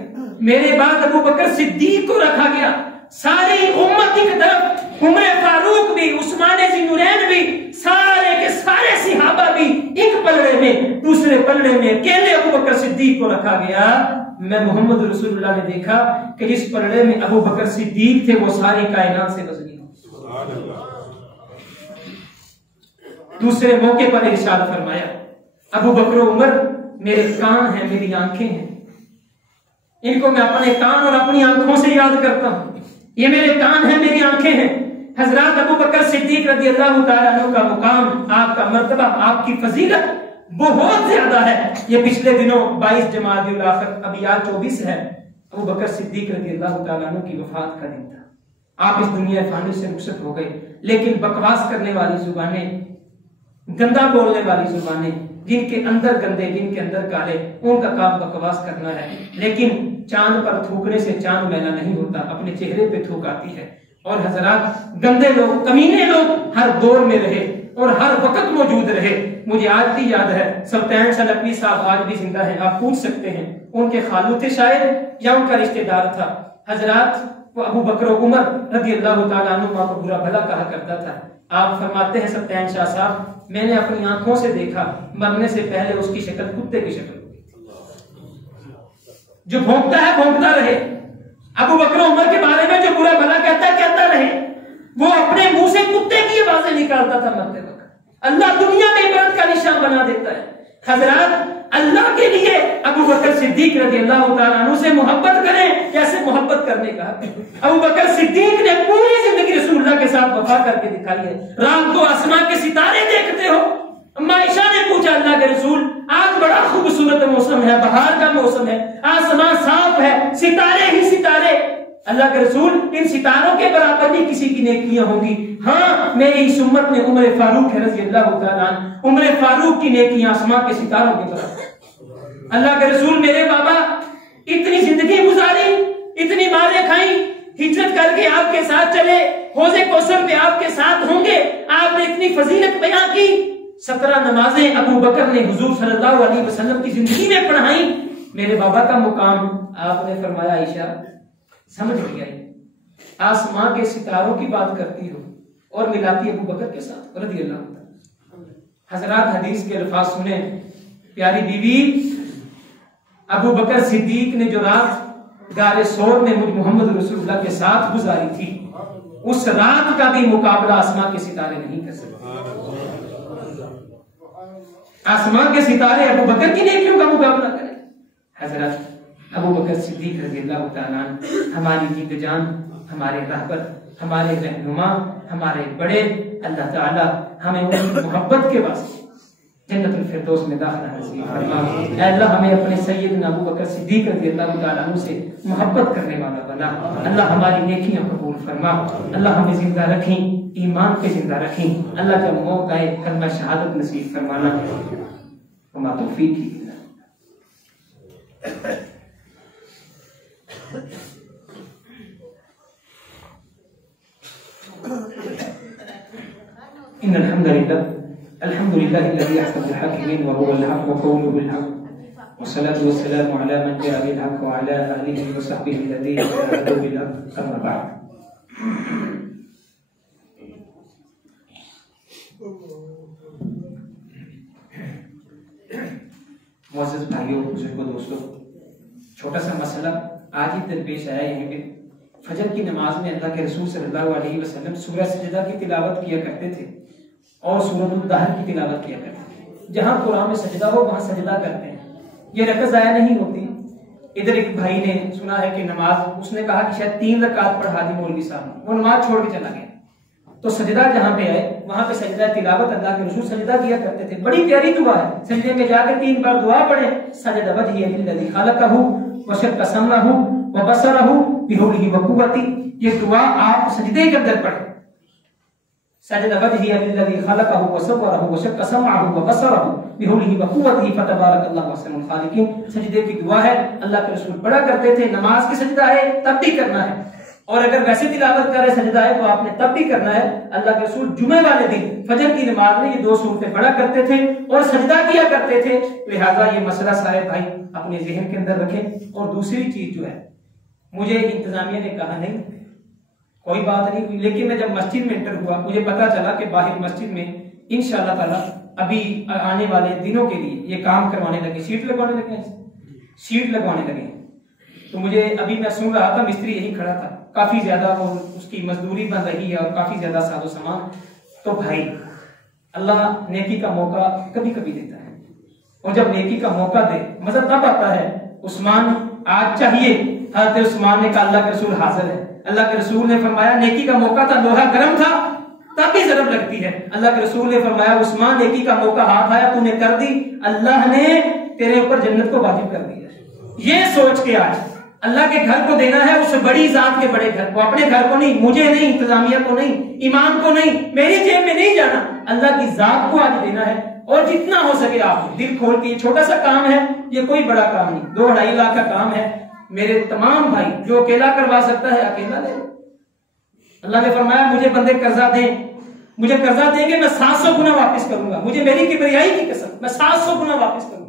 मेरे बाद अबू बकर सिद्दीक को रखा गया, सारी उम्मत की तरफ उमर फारूक भी, उस्मान ज़िन्नुरैन भी, सारे के सारे सिहाबा भी एक पलड़े में, दूसरे पलड़े में अकेले अबू बकर सिद्दीक को रखा गया। मैं मोहम्मद रसूलुल्लाह ने देखा कि जिस पलड़े में अबू बकर सिद्दीक थे वो सारी कायनात से वजनी हो। दूसरे मौके पर इरशाद फरमाया, अबू बकर उमर मेरे कान हैं, मेरी आंखें हैं, इनको मैं अपने कान और अपनी आंखों से याद करता हूं, ये मेरे कान हैं, मेरी आंखें हैं। हजरत अबू बकर सिद्दीक रज़ियल्लाहु ताला अन्हु का मुकाम, आपका मर्तबा, आपकी फजीलत बहुत ज्यादा है। ये पिछले दिनों 22 जमादिउल आखिर, अभी आज 24 है, अबू बकर सिद्दीक रज़ियल्लाहु ताला अन्हु की वफात का दिन था। आप इस दुनिया फानी से रुखसत हो गए, लेकिन बकवास करने वाली जुबानें, गंदा बोलने वाली जुबानें, जिनके अंदर गंदे जिनके अंदर काले, उनका काम बकवास करना है। लेकिन चांद पर थूकने से चांद मैला नहीं होता, अपने चेहरे पे थूक आती है। और हजरात गंदे लोग, कमीने लोग हर दौर में रहे और हर वक्त मौजूद रहे। मुझे आज भी याद है, सुल्तान सलफी साहब आज भी जिंदा हैं, आप पूछ सकते हैं उनके खालू थे शायद या उनका रिश्तेदार था। हजरात वो अबू बकर उमर रज़ियल्लाहु ताला अन्हु को बुरा भला कहा करता था। आप फरमाते हैं सत्यान शाह साहब, मैंने अपनी आंखों से देखा मरने से पहले उसकी शक्ल कुत्ते की शक्ल, जो भौंकता है भौंकता रहे। अबू बकर उमर के बारे में जो बुरा भला कहता रहे, वो अपने मुंह से कुत्ते की आवाजें निकालता था मरते वक्त। अल्लाह दुनिया में इबरत का निशान बना देता है। हजरात अल्लाह के लिए अबू बकर सिद्दीक रज़ियल्लाहु ताला अन्हु से मोहब्बत करें, कैसे मोहब्बत करने का। अबू बकर सिद्दीक ने पूरी जिंदगी रसूलुल्लाह के साथ वफा करके दिखाई है। रात को आसमान के सितारे देखते हो। मायशा ने पूछा अल्लाह के रसूल, आज बड़ा खूबसूरत मौसम है, बहार का मौसम है, आसमान साफ है, सितारे ही सितारे। अल्लाह के रसूल, इन सितारों के बराबर भी किसी की नेकियां होंगी। हाँ, मेरी इस उम्मत में उमर फारूक है रज़ियल्लाहु ताला अन्हु, उमर फारूक की नेकियां आसमान के सितारों के बराबर। अल्लाह के रसूल, मेरे बाबा इतनी जिंदगी गुजारी, इतनी मारें खाई, हिजरत करके आपके साथ चले, हौज़े कौसर पे आपके साथ होंगे, आपने इतनी फजीलत बयां की। 17 नमाजें अबू बकर ने हुजूर सल्लल्लाहु अलैहि वसल्लम की जिंदगी में पढ़ाई। मेरे बाबा का मुकाम आपने फरमाया, आयशा समझ गया, आसमां के सितारों की बात करती हो और मिलाती अबू बकर के साथ रज़ियल्लाहु ताला। हजरात हदीस के अल्फाज सुने, प्यारी बीवी अबू बकर सिद्दीक ने जो रात गारे सौर में मुझ मोहम्मद रसूलुल्लाह के साथ गुजारी थी, उस रात का भी मुकाबला आसमां के सितारे नहीं कर सकते। आसमां के सितारे अबू बकर की नेकियों का मुकाबला करें। हजरत अबू बकर सिद्दीक रज़ियल्लाहु ताला हमारी जीत जान, हमारे रहबर, हमारे रहनुमा, हमारे बड़े, अल्लाह ताला हमें उनकी मोहब्बत के वास्ते जन्नतुल फिरदौस में दाखिला नसीब फरमा। ऐ अल्लाह हमें अपने सैयदना अबू बकर सिद्दीक रज़ियल्लाहु ताला अन्हु से मोहब्बत करने वाला बना। अल्लाह हमारी नेकियां कबूल फरमा। अल्लाह हमें जिंदा रखें, ईमान पे जिंदा रखें। अल्लाह जब मौत आए कलमा शहादत नसीब फरमाना। वमा तौफीक इन्नल हम्दुलिल्लाह अल्हम्दुलिल्लाहिल्लज़ी अहसना बिल हाकिमीन व हुवल हक़्क़ु व क़ौलुहु बिल हक़्क़ वस्सलातु वस्सलामु अला मन जाअ बिल हक़्क़ व अला आलिहि व सहबिहि अल्लज़ीना जहादू बिल हक़्क़। अम्मा बअद। मुअज़्ज़ज़ भाइयों, बुजुर्गों, दोस्तों, छोटा सा मसला आज ही दरपेश आया है कि फजर की नमाज में अल्लाह के रसूल सल्लल्लाहु अलैहि वसल्लम सूरह सजदा की तिलावत किया करते थे और सूरह अल-दहर की तिलावत किया करते थे। जहाँ कुरान में सजदा हो वहाँ सजदा करते हैं, ये रकअत ज़ाया नहीं होती। इधर एक भाई ने सुना है कि नमाज, उसने कहा कि शायद 3 रकात पढ़ा दी मौलवी साहब, वो नमाज छोड़ के चला गया। तो सजदा जहां पे है वहां पे सजदा तिलावत अल्लाह के रसूल सजदा किया करते थे, बड़ी प्यारी दुआ है। सजदे में जाकर 3 बार दुआ पढ़े, सजदा वजही लिल्लज़ी खलक़हु व शक्का समअहु व बसरहु बिहौलिही व कुव्वती। ये दुआ आप सजदे के अंदर पढ़े, सजदा वजही लिल्लज़ी खलक़हु व सव्वरहु व शक्का समअहु व बसरहु बिहौलिही व कुव्वतिही फतबारकल्लाहु अहसनुल खालिकीन। सजदे की दुआ है, अल्लाह के रसूल पढ़ा करते थे। नमाज की सजदा है तब भी करना है, और अगर वैसे तिलावत करे सजदा है तो आपने तब भी करना है। अल्लाह के रसूल जुमे वाले दिन फजर की नमाज में ये 2 सूरतें पढ़ा करते थे और सजदा किया करते थे। लिहाजा ये मसला सारे भाई अपने ज़हन के अंदर रखें। और दूसरी चीज जो है, मुझे इंतजामिया ने कहा नहीं, कोई बात नहीं हुई, लेकिन मैं जब मस्जिद में एंटर हुआ मुझे पता चला कि बाहर मस्जिद में इंशाअल्लाह ताला अभी आने वाले दिनों के लिए ये काम करवाने लगे, सीट लगवाने लगे, सीट लगवाने लगे। तो मुझे अभी मैं सुन रहा था, मिस्त्री यही खड़ा था, काफी ज्यादा वो उसकी मजदूरी बन रही है और काफी ज्यादा साजो सामान। तो भाई अल्लाह नेकी का मौका कभी कभी देता है, और जब नेकी का मौका दे मजा तब आता है। उस्मान आज चाहिए, हज़रत उस्मान ने कहा अल्लाह के रसूल हाजिर है। अल्लाह के रसूल ने फरमाया नेकी का मौका था, लोहा गर्म था तब भी ज़रब लगती है। अल्लाह के रसूल ने फरमाया उस्मान नेकी का मौका हाथ आया, तूने कर दी, अल्लाह ने तेरे ऊपर जन्नत को वाजिब कर दिया। ये सोच के आज अल्लाह के घर को देना है, उस बड़ी जात के बड़े घर को, अपने घर को नहीं, मुझे नहीं, इंतजामिया को नहीं, ईमान को नहीं, मेरी जेब में नहीं जाना, अल्लाह की जात को आज देना है। और जितना हो सके आप दिल खोल के, ये छोटा सा काम है, ये कोई बड़ा काम नहीं, 2-2.5 लाख का काम है। मेरे तमाम भाई जो अकेला करवा सकता है अकेला ले। अल्लाह ने फरमाया मुझे बंदे कर्जा दें, मुझे कर्जा देंगे मैं 700 गुना वापस करूंगा, मुझे मेरी किबरियाई की कसम, मैं 700 गुना वापस करूंगा।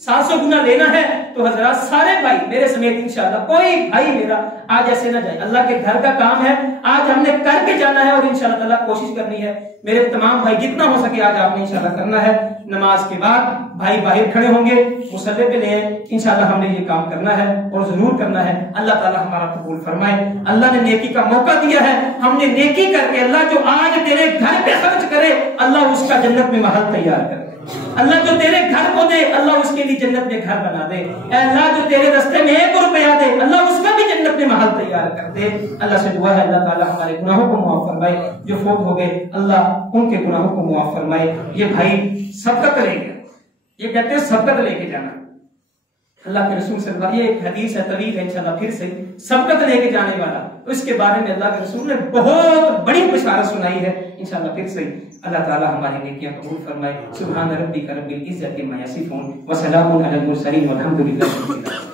700 गुना लेना है तो हजरात सारे भाई मेरे समेत इंशाअल्लाह, कोई भाई मेरा आज ऐसे ना जाए। अल्लाह के घर का काम है, आज हमने करके जाना है और इंशाअल्लाह ताला कोशिश करनी है। मेरे तमाम भाई जितना हो सके आज आपने इंशाअल्लाह करना है। नमाज के बाद भाई बाहर खड़े होंगे, मुसल्ले पे ले इंशाअल्लाह हमने ये काम करना है और जरूर करना है। अल्लाह ताला हमारा कबूल फरमाए। अल्लाह ने नेकी का मौका दिया है, हमने नेकी करके, अल्लाह जो आज तेरे घर पे खर्च करे अल्लाह उसका जन्नत में महल तैयार करे। अल्लाह जो तेरे घर को दे अल्लाह उसके लिए जन्नत में घर बना दे। अल्लाह जो तेरे रास्ते में 1 रुपया दे अल्लाह उसका भी जन्नत में महल तैयार कर दे। अल्लाह से दुआ है अल्लाह ताला हमारे गुनाहों को माफ फरमाए, जो फौत हो गए अल्लाह उनके गुनाहों को माफ फरमाए। ये भाई सबकत लेके, ये कहते हैं सबकत लेके जाना, अल्लाह के रसूल सल्लल्लाहु अलैहि वसल्लम, ये एक हदीस है तवील है इंशाअल्लाह फिर से, सबकत लेके जाने वाला, इसके बारे में अल्लाह के रसूल ने बहुत बड़ी बिशारत सुनाई है। इंशाअल्लाह फिर से अल्लाह ताला हमारी नेकियां कबूल फरमाए। सुभान रब्बिका रब्बिल इज्जति अम्मा यसिफून व सलामुन अलल मुरसलीन वल्हम्दुलिल्लाहि रब्बिल आलमीन।